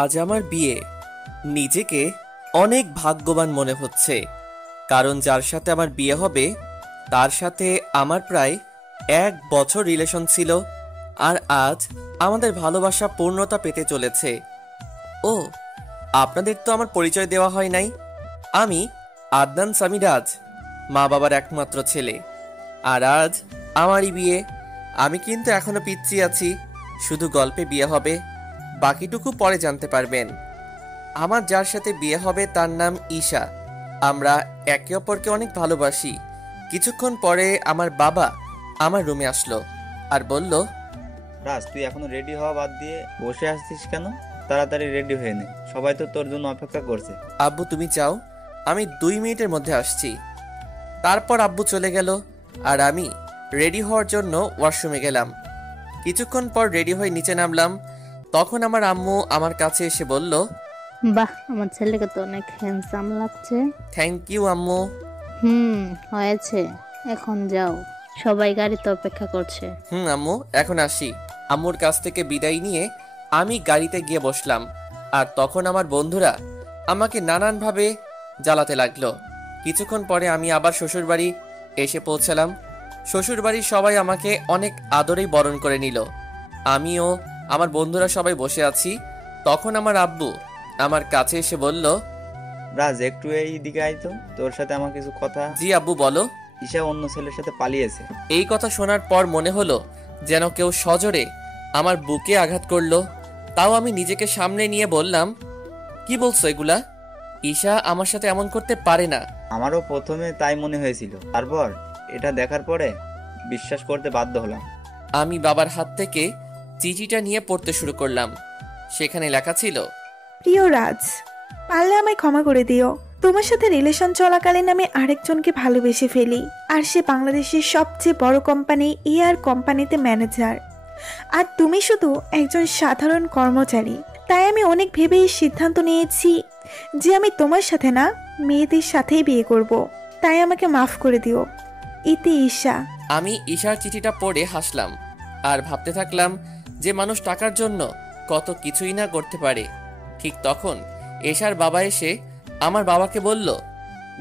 আজ আমার বিয়ে। নিজেকে অনেক ভাগ্যবান মনে হচ্ছে, কারণ যার সাথে আমার বিয়ে হবে তার সাথে আমার প্রায় 1 বছর রিলেশন ছিল। আর আজ আমাদের ভালোবাসা পূর্ণতা পেতে চলেছে। ও, আপনাদের তো আমার পরিচয় দেওয়া হয় নাই। আমি আদনান সামিরাজ, মা বাবার একমাত্র ছেলে। আর আজ আমারই বিয়ে। আমি কিন্তু এখনো পিচ্ছি আছি, শুধু গল্পে বিয়ে হবে, বাকিটুকু পরে জানতে পারবেন। আমার যার সাথে বিয়ে হবে তার নাম ঈশা। আমরা একে অপরকে অনেক ভালোবাসি। কিছুক্ষণ পরে আমার বাবা আমার রুমে আসলো আর বলল, রাজ, তুই এখনো রেডি হওয়া বাদ দিয়ে বসে আসছিস কেন? তাড়াতাড়ি রেডি হয়ে নে, সবাই তো তোর জন্য অপেক্ষা করছে। আব্বু তুমি যাও, আমি 2 মিনিটের মধ্যে আসছি। তারপর আব্বু চলে গেল আর আমি রেডি হওয়ার জন্য ওয়াশরুমে গেলাম। কিছুক্ষণ পর রেডি হয়ে নিচে নামলাম। তখন আমার আম্মু আমার কাছে এসে বলল, বাহ, আমার ছেলেকে তো অনেক হ্যান্ডসাম লাগছে। থ্যাংক ইউ আম্মু। হয়েছে, এখন যাও, সবাই গাড়িতে অপেক্ষা করছে। আম্মু এখন আসি। আম্মুর কাছ থেকে বিদায় নিয়ে আমি গাড়িতে গিয়ে বসলাম। আর তখন আমার বন্ধুরা আমাকে নানানভাবে জ্বালাতে লাগলো। কিছুক্ষণ পরে আমি আবার শ্বশুরবাড়ি এসে পৌঁছালাম। শ্বশুরবাড়ির সবাই আমাকে অনেক আদরেই বরণ করে নিল। আমিও আমার বন্ধুরা সবাই বসে আছি। তখন আমার আব্বু আমার কাছে এসে বলল, রাজ, একটু এই দিকে আয় তো, তোর সাথে আমার কিছু কথা। জি আব্বু বলো। ঈশা অন্য ছেলের সাথে পালিয়েছে। এই কথা শোনার পর মনে হলো যেন কেউ সজোরে আমার বুকে আঘাত করলো। তাও আমি নিজেকে সামনে নিয়ে বললাম, কি বলছো এগুলা? ঈশা আমার সাথে এমন করতে পারে না। আমারও প্রথমে তাই মনে হয়েছিল, তারপর এটা দেখার পরে বিশ্বাস করতে বাধ্য হলাম। আমি বাবার হাত থেকে চিঠিটা নিয়ে পড়তে শুরু করলাম। সেখানে লেখা ছিল, প্রিয় রাজ, পারলে আমায় ক্ষমা করে দিও। তোমার সাথে রিলেশন চলাকালীন আমি আরেকজনকে ভালোবেসে ফেলি, আর সে বাংলাদেশের সবচেয়ে বড় কোম্পানি এয়ার কোম্পানিতে ম্যানেজার, আর তুমি শুধু একজন সাধারণ কর্মচারী। তাই আমি অনেক ভেবেই সিদ্ধান্ত নিয়েছি যে আমি তোমার সাথে না, মেয়েদের সাথেই বিয়ে করব। তাই আমাকে মাফ করে দিও। ইতি ঈশা। আমি ঈশার চিঠিটা পড়ে হাসলাম আর ভাবতে থাকলাম যে মানুষ টাকার জন্য কত কিছুই না করতে পারে। ঠিক তখন ঈশার বাবা এসে আমার বাবাকে বলল,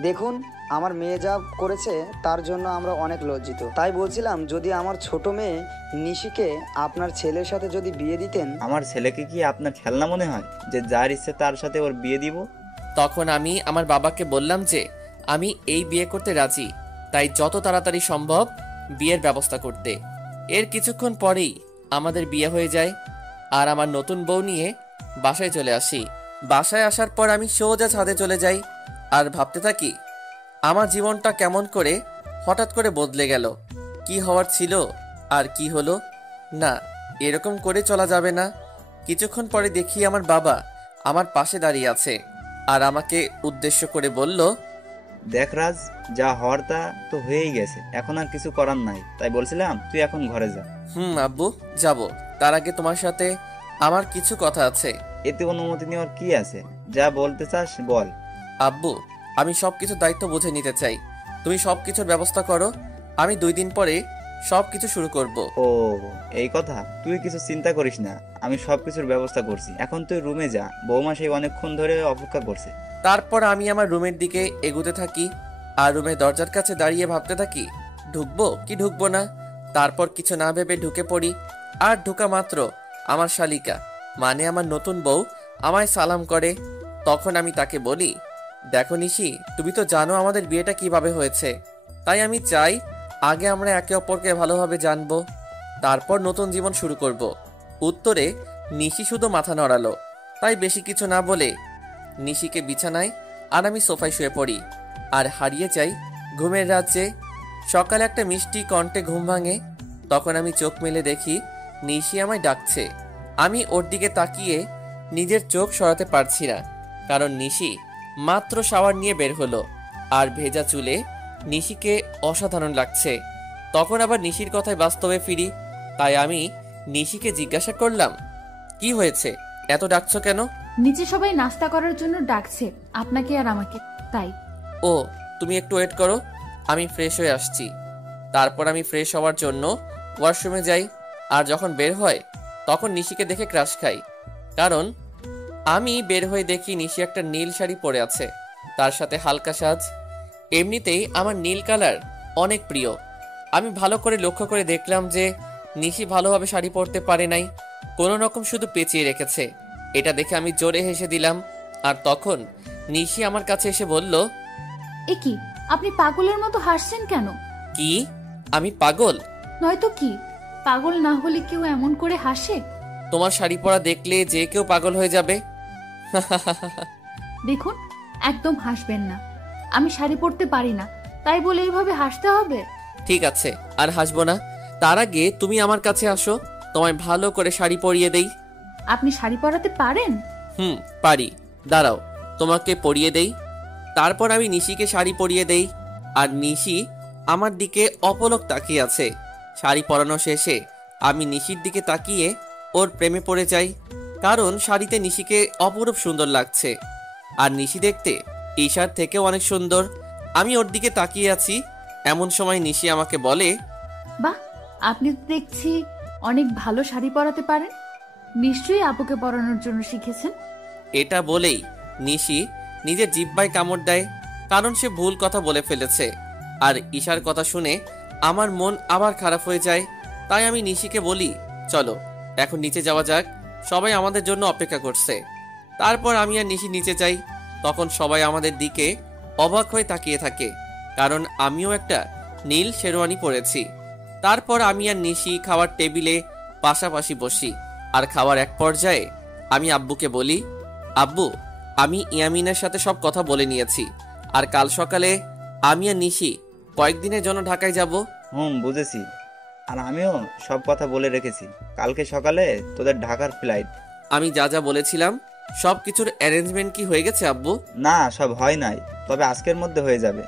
দেখুন, আমার মেয়ে যা করেছে তার জন্য আমরা অনেক লজ্জিত। তাই বলছিলাম, যদি আমার ছোট মেয়ে নিশিকে আপনার ছেলের সাথে যদি বিয়ে দিতেন। আমার ছেলেকে কি আপনার খেলনা মনে হয় যে যার ইচ্ছে তার সাথে ওর বিয়ে দিব? তখন আমি আমার বাবাকে বললাম যে আমি এই বিয়ে করতে রাজি, তাই যত তাড়াতাড়ি সম্ভব বিয়ের ব্যবস্থা করতে। এর কিছুক্ষণ পরেই আমাদের বিয়ে হয়ে যায় আর আমার নতুন বউ নিয়ে বাসায় চলে আসি। বাসায় আসার পর আমি সোজা ছাদে চলে যাই আর ভাবতে থাকি আমার জীবনটা কেমন করে হঠাৎ করে বদলে গেল। কি হওয়ার ছিল আর কি হলো না, এরকম করে চলা যাবে না। কিছুক্ষণ পরে দেখি আমার বাবা আমার পাশে দাঁড়িয়ে আছে আর আমাকে উদ্দেশ্য করে বলল, দেখ রাজ, যা হওয়ার তা তো হয়েই গেছে, এখন আর কিছু করার নাই। তাই বলছিলাম তুই এখন ঘরে যা। আব্বু যাব, তার আগে তোমার সাথে আমার কিছু কথা আছে। এতে অনুমতি নেওয়ার কি আছে? যা বলতে চাস বল। আব্বু, আমি সবকিছু দায়িত্ব বুঝে নিতে চাই। তুমি সবকিছুর ব্যবস্থা করো, আমি 2 দিন পরে সবকিছু শুরু করব। ও, এই কথা? তুই কিছু চিন্তা করিস না, আমি সবকিছুর ব্যবস্থা করছি। এখন তুই রুমে যা, বৌমা সেই অনেকক্ষণ ধরে অপেক্ষা করছে। তারপর আমি আমার রুমের দিকে এগুতে থাকি আর রুমের দরজার কাছে দাঁড়িয়ে ভাবতে থাকি ঢুকবো কি ঢুকবো না। তারপর কিছু না ভেবে ঢুকে পড়ি। আর ঢুকা মাত্র আমার শালিকা, মানে আমার নতুন বউ, আমায় সালাম করে। তখন আমি তাকে বলি, দেখো নিশি, তুমি তো জানো আমাদের বিয়েটা কিভাবে হয়েছে। তাই আমি চাই আগে আমরা একে অপরকে ভালোভাবে জানবো, তারপর নতুন জীবন শুরু করব। উত্তরে নিশি শুধু মাথা নড়ালো। তাই বেশি কিছু না বলে নিশিকে বিছানায় আর আমি সোফায় শুয়ে পড়ি আর হারিয়ে যাই ঘুমের রাজ্যে। সকালে একটা মিষ্টি কণ্ঠে ঘুম ভাঙে। তখন আমি চোখ মেলে দেখি নিশি আমায় ডাকছে। আমি ওর দিকে তাকিয়ে নিজের চোখ সরাতে পারছি না, কারণ নিশি মাত্র শাওয়ার নিয়ে বের হলো আর ভেজা চুলে নিশিকে অসাধারণ লাগছে। তখন আবার নিশির কথায় বাস্তবে ফিরি। তাই আমি নিশিকে জিজ্ঞাসা করলাম, কি হয়েছে, এত ডাকছো কেন? নিচে সবাই নাস্তা করার জন্য ডাকছে, আপনাকে আর আমাকে, তাই। ও, তুমি একটু ওয়েট করো, আমি ফ্রেশ হয়ে আসছি। তারপর আমি ফ্রেশ হওয়ার জন্য ওয়াশরুমে যাই আর যখন বের হয় তখন নিশিকে দেখে ক্রাশ খাই, কারণ আমি বের হয়ে দেখি নিশি একটা নীল শাড়ি পরে আছে, তার সাথে হালকা সাজ। এমনিতেই আমার নীল কালার অনেক প্রিয়। আমি ভালো করে লক্ষ্য করে দেখলাম যে নিশি ভালোভাবে শাড়ি পরতে পারে নাই, কোনো রকম শুধু পেঁচিয়ে রেখেছে। এটা দেখে আমি জোরে হেসে দিলাম। আর তখন নিশি আমার কাছে এসে বলল, এ কি, আপনি পাগলের মতো হাসছেন কেন? কি আমি পাগল? নয়তো কি, পাগল না হলে কেউ এমন করে হাসে? তোমার শাড়ি পরা দেখলে যে কেউ পাগল হয়ে যাবে। দেখুন, একদম হাসবেন না। আমি শাড়ি পরতে পারি না, তাই বলে এইভাবে হাসতে হবে? ঠিক আছে, আর হাসবো না। তার আগে তুমি আমার কাছে আসো, তোমায় ভালো করে শাড়ি পরিয়ে দেই। আপনি শাড়ি পরাতে পারেন? পারি। দাঁড়াও, তোমাকে পরিয়ে দেই। তারপর আমি নিশিকে শাড়ি পরিয়ে দেই, আর নিশি আমার দিকে অপলক তাকিয়ে আছে। শাড়ি পরানো শেষে আমি নিশির দিকে তাকিয়ে ওর প্রেমে পড়ে যাই, কারণ শাড়িতে নিশিকে অপরূপ সুন্দর লাগছে। আর নিশি দেখতে ঈশার থেকেও অনেক সুন্দর। আমি ওর দিকে তাকিয়ে আছি, এমন সময় নিশি আমাকে বলে, বাহ, আপনি তো দেখছি অনেক ভালো শাড়ি পরাতে পারেন। নিশ্চয়ই আপুকে পরানোর জন্য শিখেছেন। এটা বলেই নিশি নিজের জিহ্বায় কামড় দেয়, কারণ সে ভুল কথা বলে ফেলেছে। আর ঈশার কথা শুনে আমার মন আবার খারাপ হয়ে যায়। তাই আমি নিশিকে বলি, চলো এখন নিচে যাওয়া যাক, সবাই আমাদের জন্য অপেক্ষা করছে। তারপর আমি আর নিশি নিচে যাই। তখন সবাই আমাদের দিকে অবাক হয়ে তাকিয়ে থাকে, কারণ আমিও একটা নীল শেরওয়ানি পরেছি। তারপর আমি আর নিশি খাওয়ার টেবিলে পাশাপাশি বসি। আর খাওয়ার এক পর্যায়ে আমি আব্বুকে বলি, আব্বু, আমি ইয়ামিনের সাথে সব কথা বলে নিয়েছি, আর কাল সকালে আমি আর নিশি কয়েকদিনের জন্য ঢাকায় যাব। বুঝেছি। আর আমিও সব কথা বলে রেখেছি, কালকে সকালে তোদের ঢাকার ফ্লাইট। আমি যা যা বলেছিলাম সব কিছুর অ্যারেঞ্জমেন্ট কি হয়ে গেছে আব্বু? না, সব হয় নাই, তবে আজকের মধ্যে হয়ে যাবে।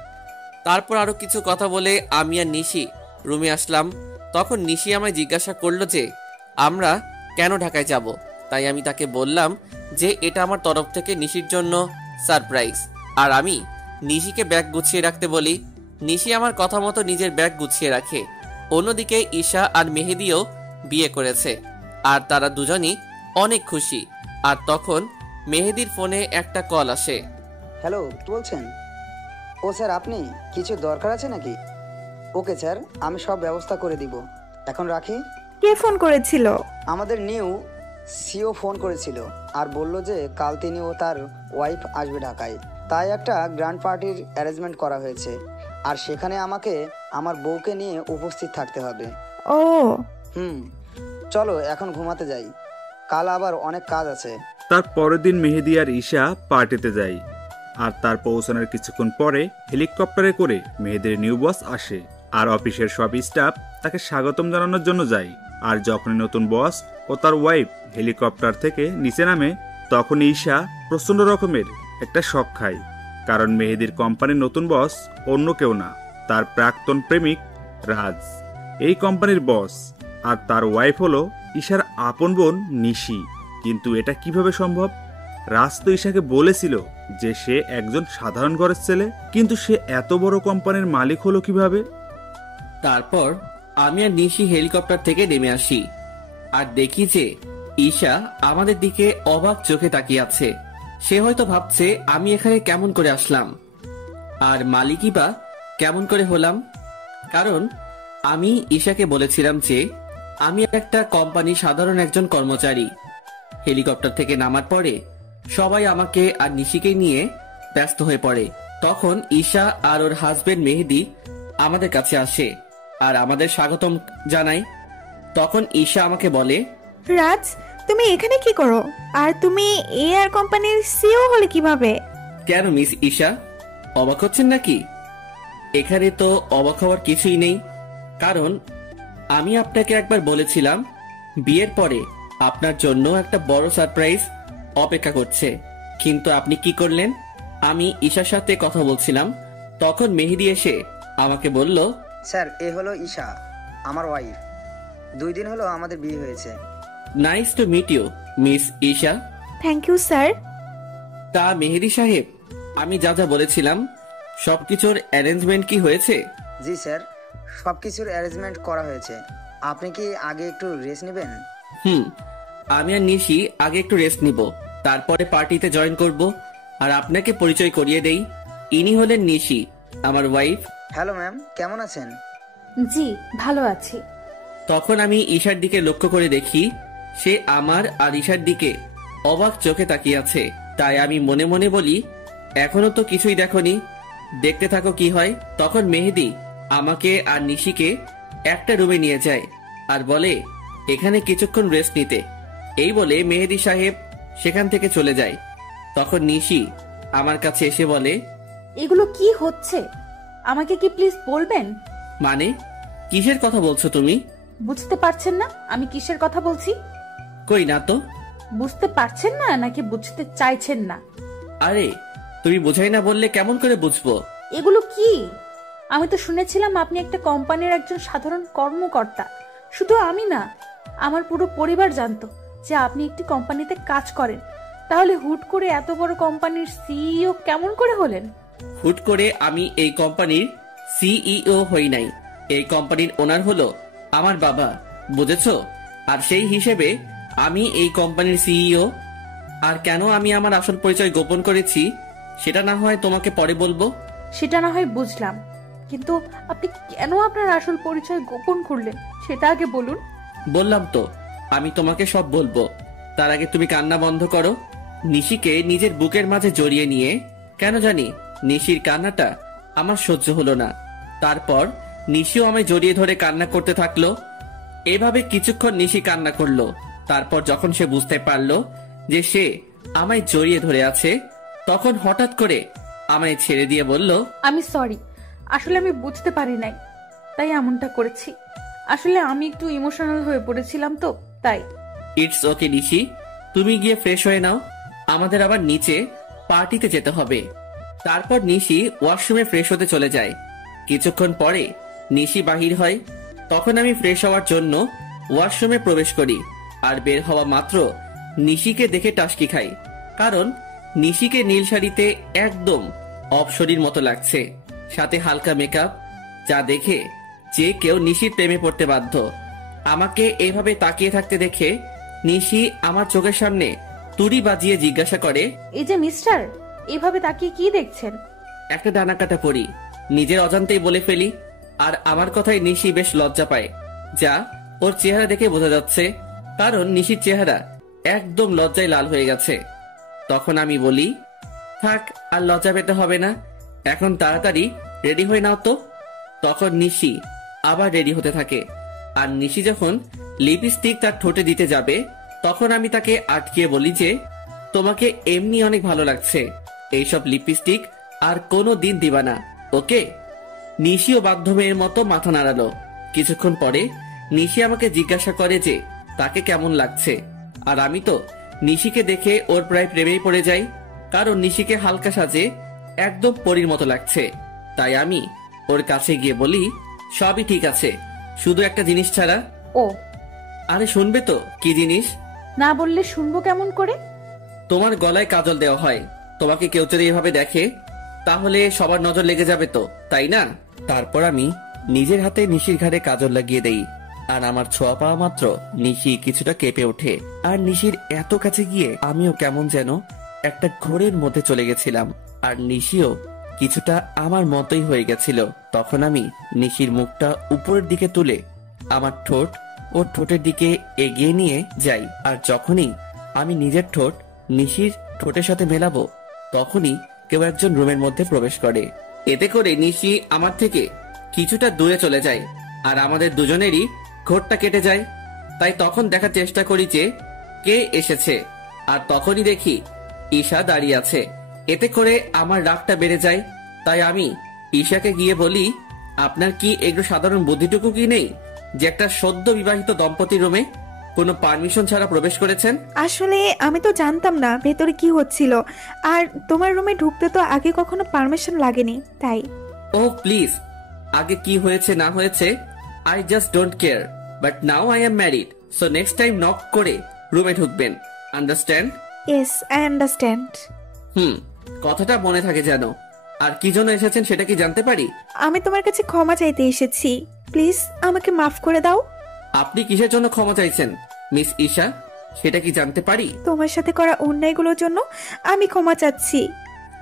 তারপর আরো কিছু কথা বলে আমি আর নিশি রুমে আসলাম। তখন নিশি আমায় জিজ্ঞাসা করলো যে আমরা কেন ঢাকায় যাব। তাই আমি তাকে বললাম যে এটা আমার তরফ থেকে নিশির জন্য সারপ্রাইজ। আর আমি নিশিকে ব্যাগ গুছিয়ে রাখতে বলি। নিশি আমার কথা মতো নিজের ব্যাগ গুছিয়ে রাখে। অন্যদিকে ঈশা আর মেহেদিও বিয়ে করেছে, আর তারা দুজনই অনেক খুশি। আর তখন মেহেদির ফোনে একটা কল আসে। হ্যালো, কি বলছেন? ও স্যার, আপনি কিছু দরকার আছে নাকি? ওকে স্যার, আমি সব ব্যবস্থা করে দিব। এখন রাখি। কে ফোন করেছিল? আমাদের নিউ সিও ফোন করেছিল আর বলল যে কাল তিনি ও তার ওয়াইফ আসবে ঢাকায়, তাই একটা গ্র্যান্ড পার্টির অ্যারেঞ্জমেন্ট করা হয়েছে। আর সেখানে আমাকে আমার বউকে নিয়ে উপস্থিত থাকতে হবে। ও, চলো এখন ঘুমাতে যাই, কাল আবার অনেক কাজ আছে। তার পরের দিন মেহেদি আর ঈশা পার্টিতে যায়, আর তার পৌঁছানোর কিছুক্ষণ পরে হেলিকপ্টারে করে মেহেদির নিউ বস আসে, আর অফিসের সব স্টাফ তাকে স্বাগতম জানানোর জন্য যায়। আর যখনই নতুন বস ও তার ওয়াইফ হেলিকপ্টার থেকে নিচে নামে, তখন ঈশা প্রচন্ড রকমের একটা শক খায়, কারণ মেহেদির কোম্পানির নতুন বস অন্য কেউ না, তার প্রাক্তন প্রেমিক রাজ এই কোম্পানির বস। আর তার ওয়াইফ হলো ঈশার আপন বোন নিশি। কিন্তু এটা কিভাবে সম্ভব? রাজ তো ঈশাকে বলেছিল যে সে একজন সাধারণ ঘরের ছেলে, কিন্তু সে এত বড় কোম্পানির মালিক হলো কিভাবে? তারপর আমি আর নিশি হেলিকপ্টার থেকে নেমে আসি, আর দেখি যে ঈশা আমাদের দিকে অবাক চোখে তাকিয়ে আছে। সে হয়তো ভাবছে আমি এখানে কেমন করে আসলাম, আর মালিকই বা কেমন করে হলাম। কারণ আমি ঈশাকে বলেছিলাম যে আমি একটা কোম্পানির সাধারণ একজন কর্মচারী। হেলিকপ্টার থেকে নামার পরে সবাই আমাকে আর নিশিকে নিয়ে ব্যস্ত হয়ে পড়ে। তখন ঈশা আর ওর হাজবেন্ড মেহেদি আমাদের কাছে আসে আর আমাদের স্বাগতম জানায়। তখন ঈশা আমাকে বলে, রাজ, তুমি এখানে কি করো? আর তুমি এয়ার কোম্পানির সিও হলে কিভাবে? কেন মিস ঈশা, অবাক হচ্ছেন নাকি? এখানে তো অবাক হওয়ার কিছুই নেই, কারণ আমি আপনাকে একবার বলেছিলাম বিয়ের পরে আপনার জন্য একটা বড় সারপ্রাইজ অপেক্ষা করছে। কিন্তু আপনি কি করলেন? আমি ঈশার সাথে কথা বলছিলাম, তখন মেহেদি এসে আমাকে বলল, স্যার, এ হলো ঈশা, আমার ওয়াইফ। 2 দিন হলো আমাদের বিয়ে হয়েছে। Nice to meet you miss Isha. Thank you sir. তা মেহেদি সাহেব, আমি যা যা বলেছিলাম সবকিছুর অ্যারেঞ্জমেন্ট কি হয়েছে? জি স্যার, সব কিছুর অ্যারেঞ্জমেন্ট করা হয়েছে। আপনি কি আগে একটু রেস্ট নেবেন? আমি আর নিশি আগে একটু রেস্ট নিব, তারপরে পার্টিতে জয়েন করব। আর আপনাকে পরিচয় করিয়ে দেই, ইনি হলেন নিশি, আমার ওয়াইফ। হ্যালো ম্যাম, কেমন আছেন? জি ভালো আছি। তখন আমি ঈশার দিকে লক্ষ্য করে দেখি সে আমার আর ঈশার দিকে অবাক চোখে তাকিয়ে আছে। তাই আমি মনে মনে বলি, এখনো তো কিছুই দেখোনি, দেখতে থাকো কি হয়। তখন মেহেদি আমাকে আর নিশিকে একটা রুমে নিয়ে যায় আর বলে এখানে কিছুক্ষণ রেস্ট নিতে। এই বলে মেহেদি সাহেব সেখান থেকে চলে যায়। তখন নিশি আমার কাছে এসে বলে, এগুলো কি হচ্ছে আমাকে কি প্লিজ বলবেন? মানে কিসের কথা বলছো তুমি? বুঝতে পারছেন না আমি কিসের কথা বলছি? কই না তো। বুঝতে পারছেন না নাকি বুঝতে চাইছেন না? আরে তুমি বোঝাই না বললে কেমন করে বুঝবো? এগুলো কি? আমি তো শুনেছিলাম আপনি একটা কোম্পানির একজন সাধারণ কর্মকর্তা। শুধু আমি না, আমার পুরো পরিবার জানতো যে আপনি একটি কোম্পানিতে কাজ করেন। তাহলে হুট করে এত বড় কোম্পানির সিইও কেমন করে হলেন? হুট করে আমি এই কোম্পানির সিইও হই নাই। এই কোম্পানির ওনার হলো আমার বাবা, বুঝেছো? আর সেই হিসেবে আমি এই কোম্পানির সিইও। আর কেন আমি আমার আসল পরিচয় গোপন করেছি সেটা না হয় তোমাকে পরে বলবো। সেটা না হয় বুঝলাম, কিন্তু আপনি কেন আপনার আসল পরিচয় গোপন করলেন সেটা আগে বলুন। বললাম তো আমি তোমাকে সব বলবো, তার আগে তুমি কান্না বন্ধ করো। নিশিকে নিজের বুকের মাঝে জড়িয়ে নিয়ে, কেন জানি নিশির কান্নাটা আমার সহ্য হলো না। তারপর নিশিও আমায় জড়িয়ে ধরে কান্না করতে থাকলো। এভাবে কিছুক্ষণ নিশি কান্না করলো। তারপর যখন সে বুঝতে পারলো যে সে আমায় জড়িয়ে ধরে আছে, তখন হঠাৎ করে আমায় ছেড়ে দিয়ে বলল, আমি সরি, আসলে আমি বুঝতে পারি নাই, তাই এমনটা করেছি। আসলে আমি একটু ইমোশনাল হয়ে পড়েছিলাম তো তাই। ইটস ওকে নিশি, তুমি গিয়ে ফ্রেশ হয়ে নাও, আমাদের আবার নিচে পার্টিতে যেতে হবে। তারপর নিশি ওয়াশরুমে ফ্রেশ হতে চলে যায়। কিছুক্ষণ পরে নিশি বাহির হয়। তখন আমি ফ্রেশ হওয়ার জন্য ওয়াশরুমে প্রবেশ করি। আর বের হওয়া মাত্র নিশিকে দেখে টাসকি খাই, কারণ নিশিকে নীল শাড়িতে একদম অপসরীর মতো লাগছে, সাথে হালকা মেকআপ, যা দেখে যে কেউ নিশির প্রেমে পড়তে বাধ্য। আমাকে এইভাবে তাকিয়ে থাকতে দেখে নিশি আমার চোখের সামনে তুড়ি বাজিয়ে জিজ্ঞাসা করে, এই যে মিস্টার, এভাবে তাকিয়ে কি দেখছেন? একটা ডানা কাটা পড়ি, নিজের অজান্তেই বলে ফেলি। আর আমার কথায় নিশি বেশ লজ্জা পায়, যা ওর চেহারা দেখে বোঝা যাচ্ছে, কারণ নিশির চেহারা একদম লজ্জায় লাল হয়ে গেছে। তখন আমি বলি, থাক আর লজ্জা পেতে হবে না, এখন তাড়াতাড়ি রেডি হয়ে নাও তো। তখন নিশি আবার রেডি হতে থাকে। আর নিশি যখন লিপস্টিক তার ঠোঁটে দিতে যাবে, তখন আমি তাকে আটকিয়ে বলি যে, তোমাকে এমনি অনেক ভালো লাগছে, এইসব লিপস্টিক আর কোনো দিন দিবা না, ওকে? নিশিও বাধ্য মেয়ের মতো মাথা নাড়ালো। কিছুক্ষণ পরে নিশি আমাকে জিজ্ঞাসা করে যে তাকে কেমন লাগছে। আর আমি তো নিশিকে দেখে ওর প্রায় প্রেমেই পড়ে যাই, কারণ নিশিকে হালকা সাজে একদম পরীর মতো লাগছে। তাই আমি ওর কাছে গিয়ে বলি, সবই ঠিক আছে, শুধু একটা জিনিস ছাড়া। ও, আরে শুনবে তো কি জিনিস? না বললে শুনবো কেমন করে? তোমার গলায় কাজল দেওয়া হয়, তোমাকে কেউ যদি এভাবে দেখে তাহলে সবার নজর লেগে যাবে তো, তাই না? তারপর আমি নিজের হাতে নিশির ঘাড়ে কাজল লাগিয়ে দেই। আর আমার ছোঁয়া পাওয়া মাত্র নিশি কিছুটা কেঁপে ওঠে। আর নিশির এত কাছে গিয়ে আমিও কেমন যেন একটা ঘোরের মধ্যে চলে গেছিলাম। আর নিশিও কিছুটা আমার মতোই হয়ে গেছিল। তখন আমি নিশির মুখটা উপরের দিকে তুলে আমার ঠোঁট ওর ঠোঁটের দিকে এগিয়ে নিয়ে যাই। আর যখনই আমি নিজের ঠোঁট নিশির ঠোঁটের সাথে মেলাবো, তখনই কেউ একজন রুমের মধ্যে প্রবেশ করে। এতে করে নিশি আমার থেকে কিছুটা দূরে চলে যায় আর আমাদের দুজনেরই ঘোরটা কেটে যায়। তাই তখন দেখার চেষ্টা করি যে কে এসেছে, আর তখনই দেখি ঈশা দাঁড়িয়ে আছে। এতে করে আমার রাগটা বেড়ে যায়। তাই আমি ঈশাকে গিয়ে বলি, আপনার কি একটু সাধারণ বুদ্ধিটুকু কি নেই যে একটা সদ্য বিবাহিত দম্পতির রুমে কোনো পারমিশন ছাড়া প্রবেশ করেছেন? আসলে আমি তো জানতাম না ভেতরে কি হচ্ছিল, আর তোমার রুমে ঢুকতে তো আগে কখনো পারমিশন লাগেনি, তাই। ও প্লিজ, আগে কি হয়েছে না হয়েছে I just don't care, but now I am married, so next time knock করে রুমে ঢুকবেন, আন্ডারস্ট্যান্ড? Yes, I understand. কথাটা মনে থাকে যেন। আর কি জন্য এসেছেন সেটা কি জানতে পারি? আমি তোমার কাছে ক্ষমা চাইতে এসেছি, প্লিজ আমাকে মাফ করে দাও। আপনি কিসের জন্য ক্ষমা চাইছেন মিস ঈশা? সেটা কি জানতে পারি? তোমার সাথে করা অন্যায়গুলোর জন্য আমি ক্ষমা চাচ্ছি।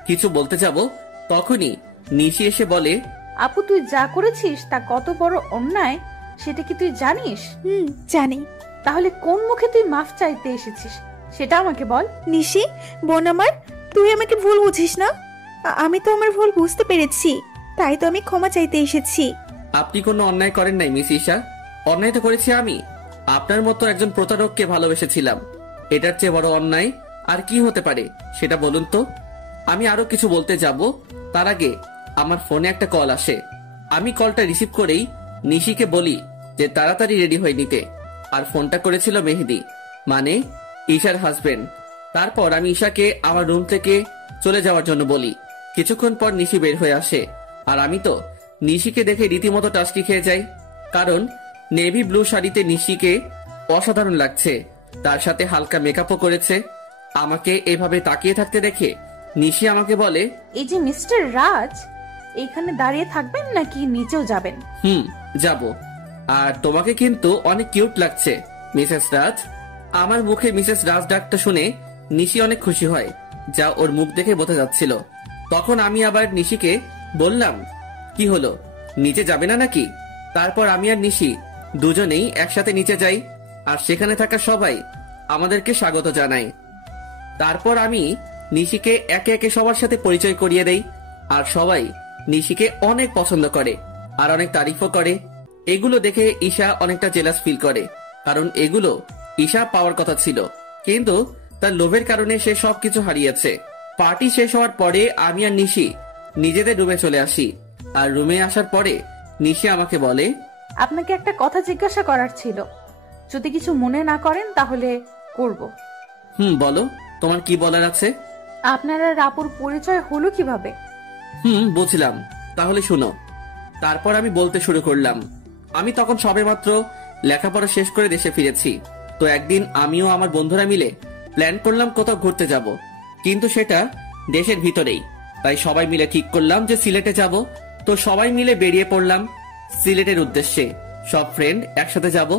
কিছু বলতে যাব তখনই নিশি এসে বলে, আপু তুই যা করেছিস তা কত বড় অন্যায় সেটা কি তুই জানিস? জানি। তাহলে কোন মুখে তুই মাফ চাইতে এসেছিস সেটা আমাকে বল। নিশি, বোন আমার, তুই আমাকে ভুল বুঝিস না। আমি তো আমার ভুল বুঝতে পেরেছি, তাই তো আমি ক্ষমা চাইতে এসেছি। আপনি কোনো অন্যায় করেন নাই মিস ঈশা। অন্যায় তো করেছি আমি। আপনার মতো একজন প্রতারককে ভালোবেসেছিলাম। এটার চেয়ে বড় অন্যায় আর কি হতে পারে সেটা বলুন তো। আমি আরো কিছু বলতে যাব তার আগে আমার ফোনে একটা কল আসে। আমি কলটা রিসিভ করেই নিশিকে বলি যে তাড়াতাড়ি রেডি হয়ে নিতে। আর ফোনটা করেছিল মেহেদি, মানে ঈশার হাজবেন্ড। তারপর আমি ঈশাকে আমার রুম থেকে চলে যাওয়ার জন্য বলি। কিছুক্ষণ পর নিশি বের হয়ে আসে, আর আমি তো নিশিকে দেখে রীতিমতো টাস্কি খেয়ে যাই। কারণ নেভি ব্লু শাড়িতে নিশিকে অসাধারণ লাগছে, তার সাথে হালকা মেকআপও করেছে। আমাকে এভাবে তাকিয়ে থাকতে দেখে নিশি আমাকে বলে, এই যে মিস্টার রাজ, এইখানে দাঁড়িয়ে থাকবেন নাকি নিচেও যাবেন? যাব। আর তোমাকে কিন্তু অনেক কিউট লাগছে মিসেস রাজ। আমার মুখে মিসেস রাজ ডাকটা শুনে নিশি অনেক খুশি হয়, যা ওর মুখ দেখে বোঝা যাচ্ছিল। তখন আমি আবার নিশিকে বললাম, কি হলো, নিচে যাবে না নাকি? তারপর আমি আর নিশি দুজনেই একসাথে নিচে যাই, আর সেখানে থাকা সবাই আমাদেরকে স্বাগত জানায়। তারপর আমি নিশিকে একে একে সবার সাথে পরিচয় করিয়ে দেই, আর সবাই নিশিকে অনেক পছন্দ করে আর অনেক তারিফও করে। এগুলো দেখে ঈশা অনেকটা জেলাস ফিল করে, কারণ এগুলো ঈশা পাওয়ার কথা ছিল, কিন্তু তার লোভের কারণে সে সবকিছু হারিয়েছে। পার্টি শেষ হওয়ার পরে আমি আর নিশি নিজেদের রুমে চলে আসি। আর রুমে আসার পরে নিশি আমাকে বলে, আপনাকে একটা কথা জিজ্ঞাসা করার ছিল, যদি কিছু মনে না করেন তাহলে করব। বলো, তোমার কি বলার আছে? আপনার আর আপুর পরিচয় হলো কিভাবে? বুঝলাম, তাহলে শুনো। তারপর আমি বলতে শুরু করলাম। আমি তখন সবেমাত্র লেখাপড়া শেষ করে দেশে ফিরেছি। তো একদিন আমিও আমার বন্ধুরা মিলে প্ল্যান করলাম কোথাও ঘুরতে যাব, কিন্তু সেটা দেশের ভিতরেই। তাই সবাই মিলে ঠিক করলাম যে সিলেটে যাব। তো সবাই মিলে বেরিয়ে পড়লাম সিলেটের উদ্দেশ্যে। সব ফ্রেন্ড একসাথে যাব,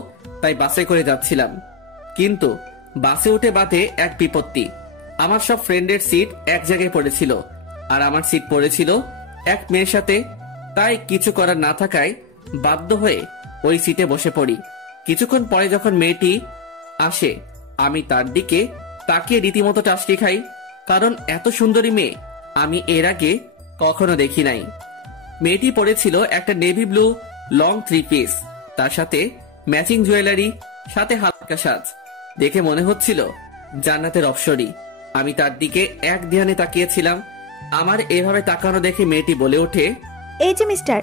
তাই বাসে করে যাচ্ছিলাম। কিন্তু বাসে উঠে বাদে এক বিপত্তি। আমার সব ফ্রেন্ডের সিট এক জায়গায় পড়েছিল, আর আমার সিট পড়েছিল এক মেয়ের সাথে। তাই কিছু করার না থাকায় বাধ্য হয়ে ওই সিটে বসে পড়ি। কিছুক্ষণ পরে যখন মেয়েটি আসে, আমি তার দিকে তাকিয়ে রীতিমতো টাস্কি খাই, কারণ এত সুন্দরী মেয়ে আমি এর আগে কখনো দেখি নাই। মেয়েটি পরেছিল একটা নেভি ব্লু লং 3 পিস, তার সাথে ম্যাচিং জুয়েলারি, সাথে হালকা সাজ। দেখে মনে হচ্ছিল জান্নাতের অপসরী। আমি তার দিকে এক ধ্যানে তাকিয়েছিলাম। আমার এভাবে তাকানো দেখে মেয়েটি বলে ওঠে, এই যে মিস্টার,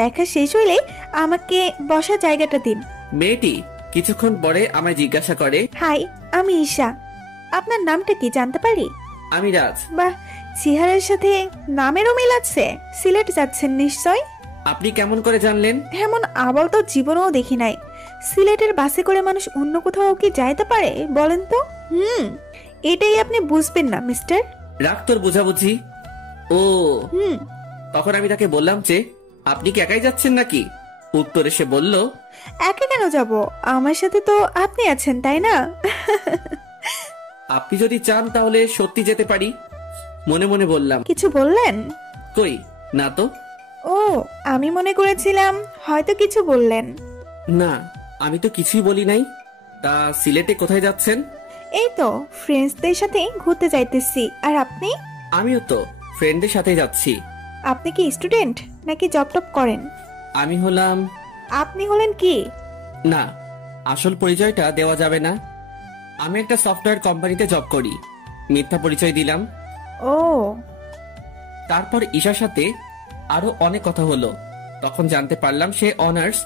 দেখা শেষ হইলে আমাকে বসার জায়গাটা দিন। মেয়েটি কিছুক্ষণ পরে আমায় জিজ্ঞাসা করে, হাই, আমি ঈশা। আপনার নামটা কি জানতে পারি? আমি রাজ। বাহ, চেহারার সাথে নামেরও মিল আছে। সিলেট যাচ্ছেন নিশ্চয়? আপনি কেমন করে জানলেন? এমন আবাল তো জীবনেও দেখি নাই। সিলেটের বাসে করে মানুষ অন্য কোথাও কি যাইতে পারে বলেন তো? এটাই আপনি বুঝবেন না মিস্টার। রাগ তোর বুঝাবুঝি। ও তখন আমি তাকে বললাম যে, আপনি কি একাই যাচ্ছেন নাকি? উত্তরে সে বলল, একা কেন যাব, আমার সাথে তো আপনি আছেন, তাই না? আপনি যদি চান তাহলে সত্যি যেতে পারি। মনে মনে বললাম। কিছু বললেন? কই না তো। ও, আমি মনে করেছিলাম হয়তো কিছু বললেন। না, আমি তো কিছুই বলি নাই। তা সিলেটে কোথায় যাচ্ছেন? এই তো ফ্রেন্ডসদের সাথে ঘুরতে যাইতেছি। আর আপনি? আমিও তো ফ্রেন্ডের সাথে যাচ্ছি। আপনি কি স্টুডেন্ট নাকি জব টপ করেন? আমি হলাম। আপনি হলেন কি? না, আসল পরিচয়টা দেওয়া যাবে না। আমি একটা সফটওয়্যার কোম্পানিতে জব করি। মিথ্যা পরিচয় দিলাম। ও। তারপর ঈশার সাথে আরো অনেক কথা হলো। তখন জানতে পারলাম সে অনার্স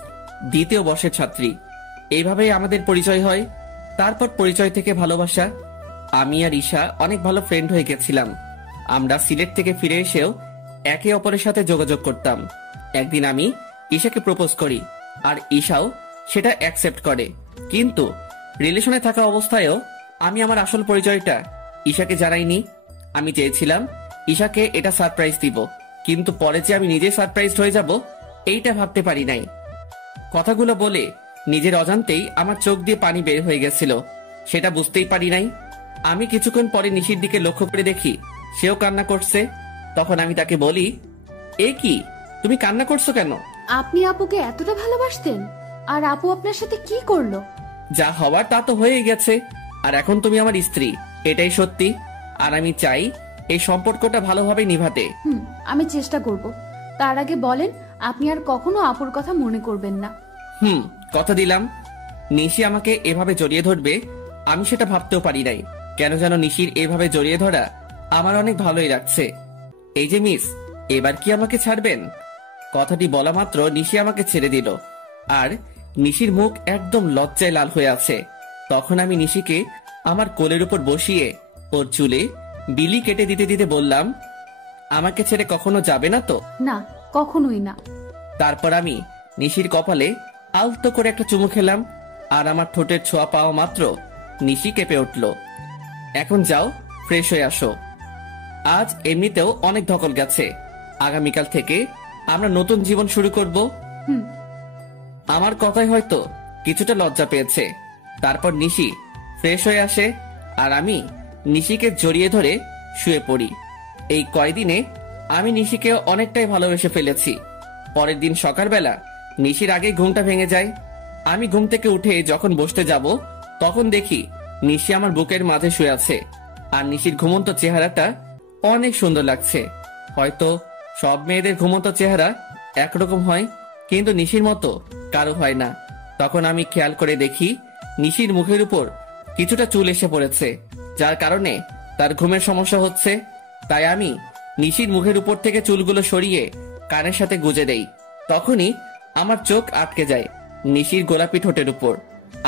2য় বর্ষের ছাত্রী। এইভাবেই আমাদের পরিচয় হয়। তারপর পরিচয় থেকে ভালোবাসা। আমি আর ঈশা অনেক ভালো ফ্রেন্ড হয়ে গেছিলাম। আমরা সিলেট থেকে ফিরে এসেও একে অপরের সাথে যোগাযোগ করতাম। একদিন আমি ঈশাকে প্রপোজ করি, আর ঈশাও সেটা অ্যাকসেপ্ট করে। কিন্তু রিলেশনে থাকা অবস্থায়ও আমি আমার আসল পরিচয়টা ঈশাকে জানাইনি। আমি চেয়েছিলাম ঈশাকে এটা সারপ্রাইজ দিব, কিন্তু পরে যে আমি নিজে সারপ্রাইজড হয়ে যাব এইটা ভাবতে পারি নাই। কথাগুলো বলে নিজের অজান্তেই আমার চোখ দিয়ে পানি বের হয়ে গেছিল। সেটা বুঝতেই পারি নাই। আমি কিছুক্ষণ পরে নিশির দিকে লক্ষ্য করে দেখি সেও কান্না করছে। তখন আমি তাকে বলি, এ কি, তুমি কান্না করছো কেন? আপনি আপুকে এতটা ভালোবাসতেন, আর আপু আপনার সাথে কি করলো? যা হওয়ার তা তো হয়ে গেছে, আর এখন তুমি আমার স্ত্রী, এটাই সত্যি। আর আমি চাই এই সম্পর্কটা ভালোভাবে নিভাতে। আমি চেষ্টা করব। তার আগে বলেন, আপনি আর কখনো আপুর কথা মনে করবেন না। কথা দিলাম। নিশি আমাকে এভাবে জড়িয়ে ধরবে আমি সেটা ভাবতেও পারি নাই। কেন যেন নিশির এভাবে জড়িয়ে ধরা আমার অনেক ভালোই লাগছে। এই যে মিস, এবার কি আমাকে ছাড়বেন? কথাটি বলা মাত্র নিশি আমাকে ছেড়ে দিল, আর নিশির মুখ একদম লজ্জায় লাল হয়ে আছে। তখন আমি নিশিকে আমার কোলের উপর বসিয়ে ওর চুলে বিলি কেটে দিতে দিতে বললাম, আমাকে ছেড়ে কখনো যাবে না তো? না, কখনোই না। তারপর আমি নিশির কপালে আলতো করে একটা চুমু খেলাম, আর আমার ঠোঁটের ছোঁয়া পাওয়া মাত্র নিশি কেঁপে উঠল। এখন যাও, ফ্রেশ হয়ে আসো। আজ এমনিতেও অনেক ধকল গেছে, আগামীকাল থেকে আমরা নতুন জীবন শুরু করব। আমার কথাই হয়তো কিছুটা লজ্জা পেয়েছে। তারপর নিশি ফ্রেশ হয়ে আসে, আর আমি নিশিকে জড়িয়ে ধরে শুয়ে পড়ি। এই কয়দিনে আমি নিশিকে অনেকটাই ভালোবেসে ফেলেছি। পরের দিন সকালবেলা নিশির আগে ঘুমটা ভেঙে যায়। আমি ঘুম থেকে উঠে যখন বসতে যাব, তখন দেখি নিশি আমার বুকের মাঝে শুয়ে আছে, আর নিশির ঘুমন্ত চেহারাটা অনেক সুন্দর লাগছে। হয়তো সব মেয়েদের ঘুমন্ত চেহারা একরকম হয়, কিন্তু নিশির মতো কারো হয় না। তখন আমি খেয়াল করে দেখি নিশির মুখের উপর কিছুটা চুল এসে পড়েছে, যার কারণে তার ঘুমের সমস্যা হচ্ছে। তাই আমি নিশির মুখের উপর থেকে চুলগুলো সরিয়ে কানের সাথে গুজে দেই। তখনই আমার চোখ আটকে যায় নিশির গোলাপি ঠোঁটের উপর।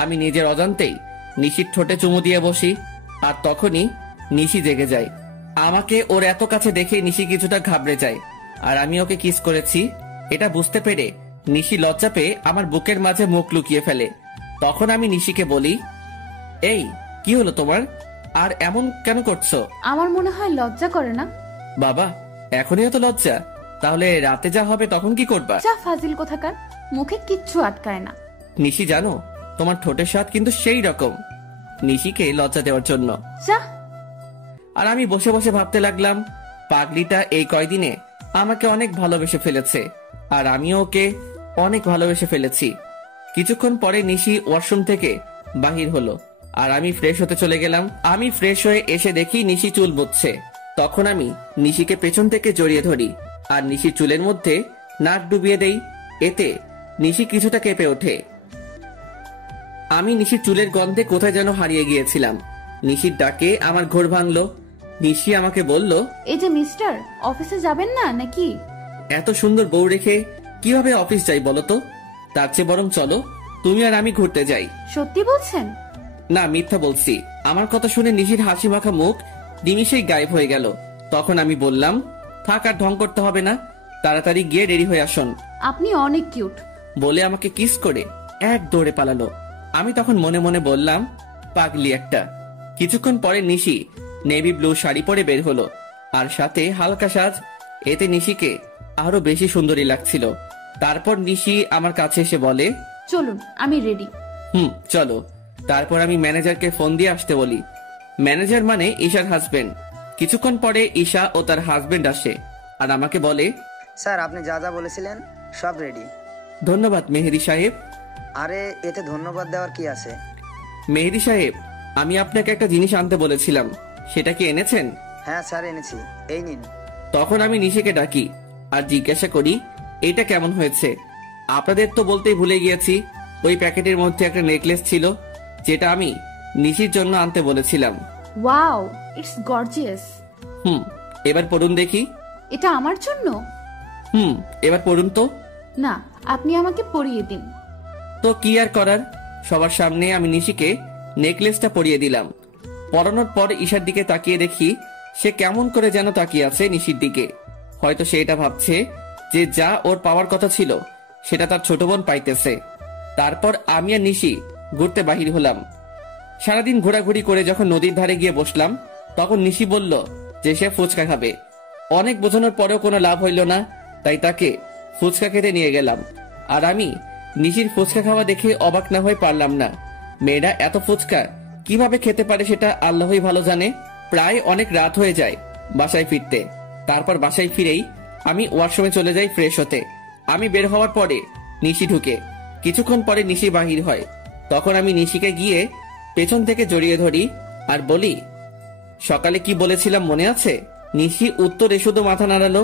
আমি নিজের অজান্তেই নিশির ঠোঁটে চুমু দিয়ে বসি, আর তখনই নিশি জেগে যায়। আমাকে ওর এত কাছে দেখে নিশি কিছুটা ঘাবড়ে যায়, আর আমি ওকে কিস করেছি এটা বুঝতে পেরে নিশি লজ্জা পেয়ে আমার বুকের মাঝে মুখ লুকিয়ে ফেলে। তখন আমি নিশিকে বলি, এই কি হলো তোমার, আর এমন কেন করছো? আমার মনে হয় লজ্জা করে না। বাবা, এখনই এত লজ্জা? তাহলে রাতে যা হবে তখন কি করবা? যা ফাজিল কোথাকার, মুখে কিচ্ছু আটকায় না। নিশি জানো, তোমার ঠোঁটের স্বাদ কিন্তু সেই রকম। নিশিকে লজ্জা দেওয়ার জন্য। যা। আর আমি বসে বসে ভাবতে লাগলাম, পাগলিটা এই কয়দিনে আমাকে অনেক ভালোবেসে ফেলেছে, আর আমিও ওকে অনেক ভালোবেসে ফেলেছি। কিছুক্ষণ পরে নিশি ওয়াশরুম থেকে বাহির হলো, আর আমি ফ্রেশ হতে চলে গেলাম। আমি ফ্রেশ হয়ে এসে দেখি নিশি চুল বুঝছে। তখন আমি নিশিকে পেছন থেকে জড়িয়ে ধরি, আর নিশির চুলের মধ্যে নাক ডুবিয়ে দেই। এতে নিশি কিছুটা কেঁপে ওঠে। আমি নিশির চুলের গন্ধে কোথায় যেন হারিয়ে গিয়েছিলাম। নিশির ডাকে আমার ঘোর ভাঙলো। নিশি আমাকে বলল, এই যে মিস্টার, অফিসে যাবেন না নাকি? এত সুন্দর বউ রেখে কিভাবে অফিস যাই বলো তো? তার চেয়ে বরং চলো তুমি আর আমি ঘুরতে যাই। সত্যি বলছেন? না, মিথ্যা বলছি। আমার কথা শুনে নিশির হাসি মাখা মুখ নিমিষেই গায়েব হয়ে গেল। তখন আমি বললাম, থাক, আর ঢং করতে হবে না, তাড়াতাড়ি গিয়ে রেডি হয়ে আসুন। আপনি অনেক কিউট বলে আমাকে কিস করে এক দৌড়ে পালালো। আমি তখন মনে মনে বললাম, পাগলি একটা। কিছুক্ষণ পরে নিশি নেভি ব্লু শাড়ি পরে বের হলো, আর সাথে হালকা সাজ। এতে নিশিকে আরো বেশি সুন্দরী লাগছিল। তারপর নিশি আমার কাছে এসে বলে, চলুন, আমি রেডি। চলো। তারপর আমি ম্যানেজারকে ফোন দিয়ে আসতে বলি। ম্যানেজার মানে ঈশার হাজবেন্ড। কিছুক্ষণ পরে ঈশা ও তার হাজবেন্ড আসে, আর আমাকে বলে, স্যার, আপনি যা যা বলেছিলেন সব রেডি। ধন্যবাদ মেহেদি সাহেব। আরে, এতে ধন্যবাদ দেওয়ার কি আছে? মেহেদি সাহেব, আমি আপনাকে একটা জিনিস আনতে বলেছিলাম, সেটা কি এনেছেন? হ্যাঁ স্যার, এনেছি, এই নিন। তখন আমি নিশিকে ডাকি আর জিজ্ঞাসা করি, এটা কেমন হয়েছে? আপনাদের তো বলতেই ভুলে গিয়েছি, ওই প্যাকেটের মধ্যে একটা নেকলেস ছিল, যেটা আমি নিশির জন্য আনতে বলেছিলাম। Wow, it's gorgeous. এবার পড়ুন দেখি। এটা আমার জন্য? এবার পড়ুন তো। না, আপনি আমাকে পরিয়ে দিন। তো কি আর করার, সবার সামনে আমি নিশিকে নেকলেসটা পরিয়ে দিলাম। পরানোর পর ঈশার দিকে তাকিয়ে দেখি সে কেমন করে যেন তাকিয়ে আছে নিশির দিকে। হয়তো সে এটা ভাবছে যে যা ওর পাওয়ার কথা ছিল সেটা তার ছোট বোন পাইতেছে। তারপর আমি আর নিশি ঘুরতে বাহির হলাম। সারাদিন ঘোরাঘুরি করে যখন নদীর ধারে গিয়ে বসলাম, তখন নিশি বলল যে সে ফুচকা খাবে। অনেক বোঝানোর পরেও কোনো লাভ হইল না, তাই তাকে ফুচকা খেতে নিয়ে গেলাম। আর আমি নিশির ফুচকা খাওয়া দেখে অবাক না হয়ে পারলাম না। মেয়েরা এত ফুচকা কিভাবে খেতে পারে সেটা আল্লাহই ভালো জানে। প্রায় অনেক রাত হয়ে যায় বাসায় ফিরতে। তারপর বাসায় ফিরেই আমি ওয়াশরুমে চলে যাই ফ্রেশ হতে। আমি বের হওয়ার পরে নিশি ঢুকে। কিছুক্ষণ পরে নিশি বাহির হয়। তখন আমি নিশিকে গিয়ে পেছন থেকে জড়িয়ে ধরি আর বলি, সকালে কি বলেছিলাম মনে আছে? নিশি উত্তরে শুধু মাথা নাড়ালো।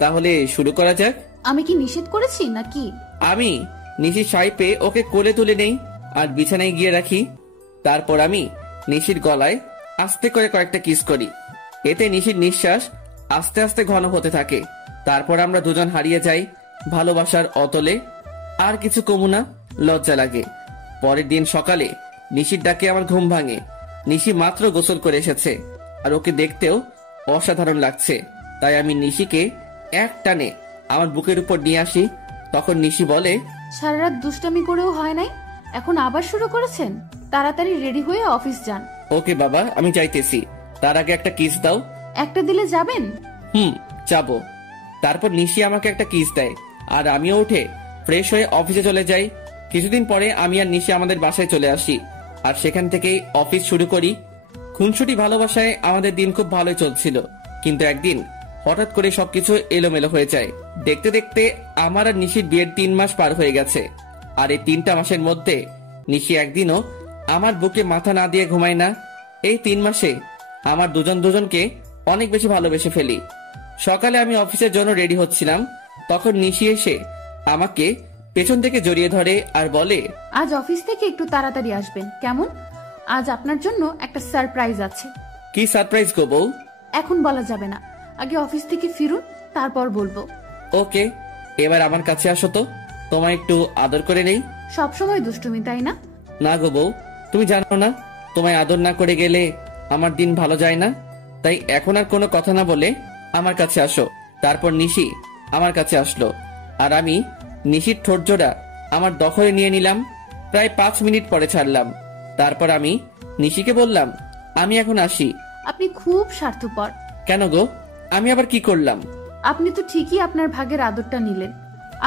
তাহলে শুরু করা যাক। আমি কি নিষেধ করেছি নাকি? আমি নিশির শাড়ি পেয়ে ওকে কোলে তুলে নেই আর বিছানায় গিয়ে রাখি। তারপর আমি নিশির গলায় আস্তে করে কয়েকটা কিস করি। এতে নিশির নিঃশ্বাস আস্তে আস্তে ঘন হতে থাকে। তারপর আমরা দুজন হারিয়ে যাই ভালোবাসার অতলে। আর কিছু কমু না, লজ্জা লাগে। পরের দিন সকালে নিশির ডাকে আমার ঘুম ভাঙে। নিশি মাত্র গোসল করে এসেছে আর ওকে দেখতেও অসাধারণ লাগছে। তাই আমি নিশিকে এক টানে আমার বুকের উপর নিয়ে আসি। তখন নিশি বলে, সারা রাত দুষ্টামি করেও হয় নাই, এখন আবার শুরু করেছেন? তাড়াতাড়ি রেডি হয়ে অফিস যান। ওকে বাবা, আমি যাইতেছি। তার আগে একটা কিস দাও। একটা দিলে যাবেন? যাবো। তারপর নিশি আমাকে একটা কিস দেয় আর আমিও উঠে ফ্রেশ হয়ে অফিসে চলে যাই। কিছুদিন পরে আমি আর নিশি আমাদের বাসায় চলে আসি আর সেখান থেকেই অফিস শুরু করি। খুনসুটি ভালোবাসায় আমাদের দিন খুব ভালোই চলছিল। কিন্তু একদিন হঠাৎ করে সবকিছু এলোমেলো হয়ে যায়। দেখতে দেখতে আমার আর নিশির বিয়ের 3 মাস পার হয়ে গেছে। আর এই 3টা মাসের মধ্যে নিশি একদিনও আমার বুকে মাথা না দিয়ে ঘুমায় না। এই 3 মাসে আমার দুজনকে অনেক বেশি ভালোবেসে ফেলি। সকালে আমি অফিসের জন্য রেডি হচ্ছিলাম, তখন নিশি এসে আমাকে পেছন থেকে জড়িয়ে ধরে আর বলে, আজ অফিস থেকে একটু তাড়াতাড়ি আসবেন কেমন? আজ আপনার জন্য একটা সারপ্রাইজ আছে। কি সারপ্রাইজ গো বউ? এখন বলা যাবে না, আগে অফিস থেকে ফিরুন, তারপর বলবো। ওকে, এবার আমার কাছে আসো তো, তোমায় একটু আদর করে নেই। সবসময় দুষ্টুমি তাই না? না গো বউ, তুমি জানো না তোমায় আদর না করে গেলে আমার দিন ভালো যায় না। তাই এখন আর কোনো কথা না বলে আমার কাছে আসো। তারপর নিশি আমার কাছে আসলো আর আমি নিশির ঠোঁট জোড়া আমার দখলে নিয়ে নিলাম। প্রায় 5 মিনিট পরে ছাড়লাম। তারপর আমি নিশিকে বললাম, আমি এখন আসি। আপনি খুব স্বার্থপর। কেন গো, আমি আবার কি করলাম? আপনি তো ঠিকই আপনার ভাগের আদরটা নিলেন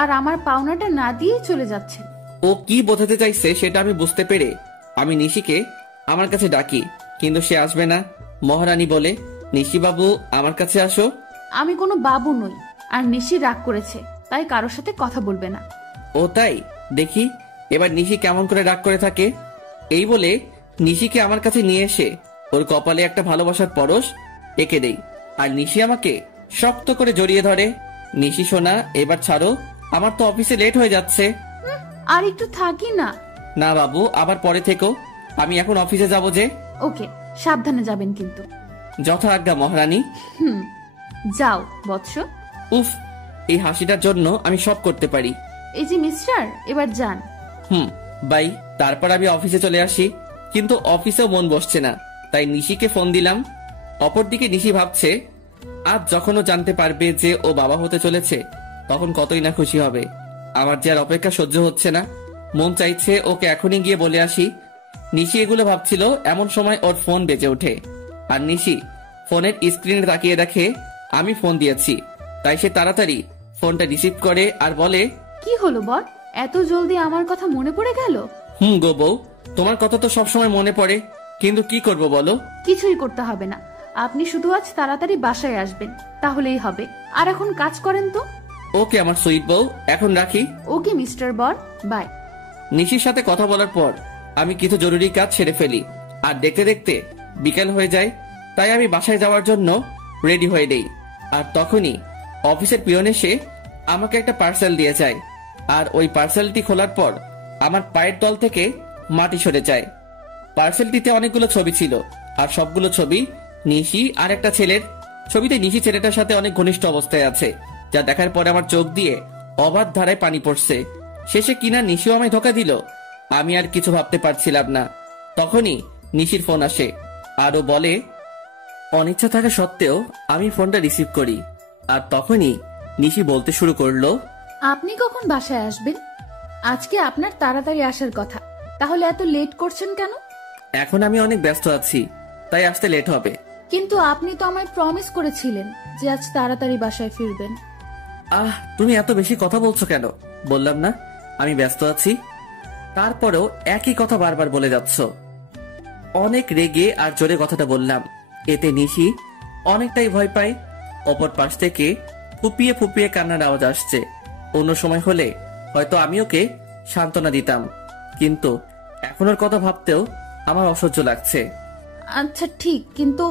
আর আমার পাওনাটা না দিয়ে চলে যাচ্ছেন। ও কি বোঝাতে চাইছে সেটা আমি বুঝতে পেরে আমি নিশিকে আমার কাছে ডাকি, কিন্তু সে আসবে না। মহারানী বলে, নিশি বাবু আমার কাছে আসো। আমি কোনো বাবু নই, আর নিশি রাগ করেছে তাই কারোর সাথে কথা বলবে না। ও তাই? দেখি এবার নিশি কেমন করে রাগ করে থাকে। এই বলে নিশিকে আমার কাছে নিয়ে এসে ওর কপালে একটা ভালোবাসার পরশ এঁকে দেই আর নিশি আমাকে শক্ত করে জড়িয়ে ধরে। নিশি সোনা, এবার ছাড়ো, আমার তো অফিসে লেট হয়ে যাচ্ছে। আর একটু থাকি না। না বাবু, আবার পরে থেকো, আমি এখন অফিসে যাব যে। ওকে, সাবধানে যাবেন কিন্তু। যথা আজ্ঞা মহারানী। যাও বৎস। উফ, এই হাসিটার জন্য আমি সব করতে পারি। এই যে মিস্টার, এবার যান। বাই। তারপর আমি অফিসে চলে আসি, কিন্তু অফিসেও মন বসছে না। তাই নিশিকে ফোন দিলাম। অপরদিকে নিশি ভাবছে, আজ যখন ও জানতে পারবে যে ও বাবা হতে চলেছে তখন কতই না খুশি হবে। আমার যে আর অপেক্ষা সহ্য হচ্ছে না, মন চাইছে ওকে এখনই গিয়ে বলে আসি। নিশি এগুলো ভাবছিল, এমন সময় ওর ফোন বেজে ওঠে আর নিশি ফোনের স্ক্রিনে তাকিয়ে দেখে আমি ফোন দিয়েছি। তাই সে তাড়াতাড়ি ফোনটা রিসিভ করে আর বলে, কি হলো বর, এত জলদি আমার কথা মনে পড়ে গেল? গো বউ, তোমার কথা তো সবসময় মনে পড়ে, কিন্তু কি করব বলো? কিছুই করতে হবে না, আপনি শুধু আজ তাড়াতাড়ি বাসায় আসবেন, তাহলেই হবে। আর এখন কাজ করেন তো। ওকে আমার সুইট বউ, এখন রাখি। ওকে মিস্টার বর, বাই। নিশির সাথে কথা বলার পর আমি কিছু জরুরি কাজ ছেড়ে ফেলি আর দেখতে দেখতে বিকেল হয়ে যায়। তাই আমি বাসায় যাওয়ার জন্য রেডি হয়ে নেই। আর তখনই অফিসের পিয়ন এসে আমাকে একটা পার্সেল দিয়ে যায় আর ওই পার্সেলটি খোলার পর আমার পায়ের তল থেকে মাটি সরে যায়। পার্সেলটিতে অনেকগুলো ছবি ছিল আর সবগুলো ছবি নিশি আর একটা ছেলের। ছবিতে নিশি ছেলেটার সাথে অনেক ঘনিষ্ঠ অবস্থায় আছে, যা দেখার পরে আমার চোখ দিয়ে অবাধ ধারায় পানি পড়ছে। শেষে কিনা নিশিও আমায় ধোকা দিল। আমি আর কিছু ভাবতে পারছিলাম না। তখনই নিশির ফোন আসে আর ও বলে, অনিচ্ছা থাকা সত্ত্বেও আমি ফোনটা রিসিভ করি। আর তখনই নিশি বলতে শুরু করলো, আপনি কখন বাসায় আসবেন? আজকে আপনার তাড়াতাড়ি আসার কথা, তাহলে এত লেট করছেন কেন? এখন আমি অনেক ব্যস্ত আছি, তাই আসতে লেট হবে। কিন্তু আপনি তো আমায় প্রমিস করেছিলেন যে আজ তাড়াতাড়ি বাসায় ফিরবেন। তুমি এত বেশি কথা বলছো কেন? বললাম না আমি ব্যস্ত আছি, তারপরেও একই কথা বারবার বলে যাচ্ছ। অনেক রেগে আর জোরে কথাটা বললাম। এতে নিশি অনেকটাই ভয় পায়। অপর পাশ থেকে ফুপিয়ে ফুপিয়ে কান্নার আওয়াজ আসছে। অন্য সময় হলে হয়তো আমি ওকে সান্ত্বনা দিতাম, কিন্তু এখন ওর কথা ভাবতেও আমার অসহ্য লাগছে। আচ্ছা ঠিক, কিন্তু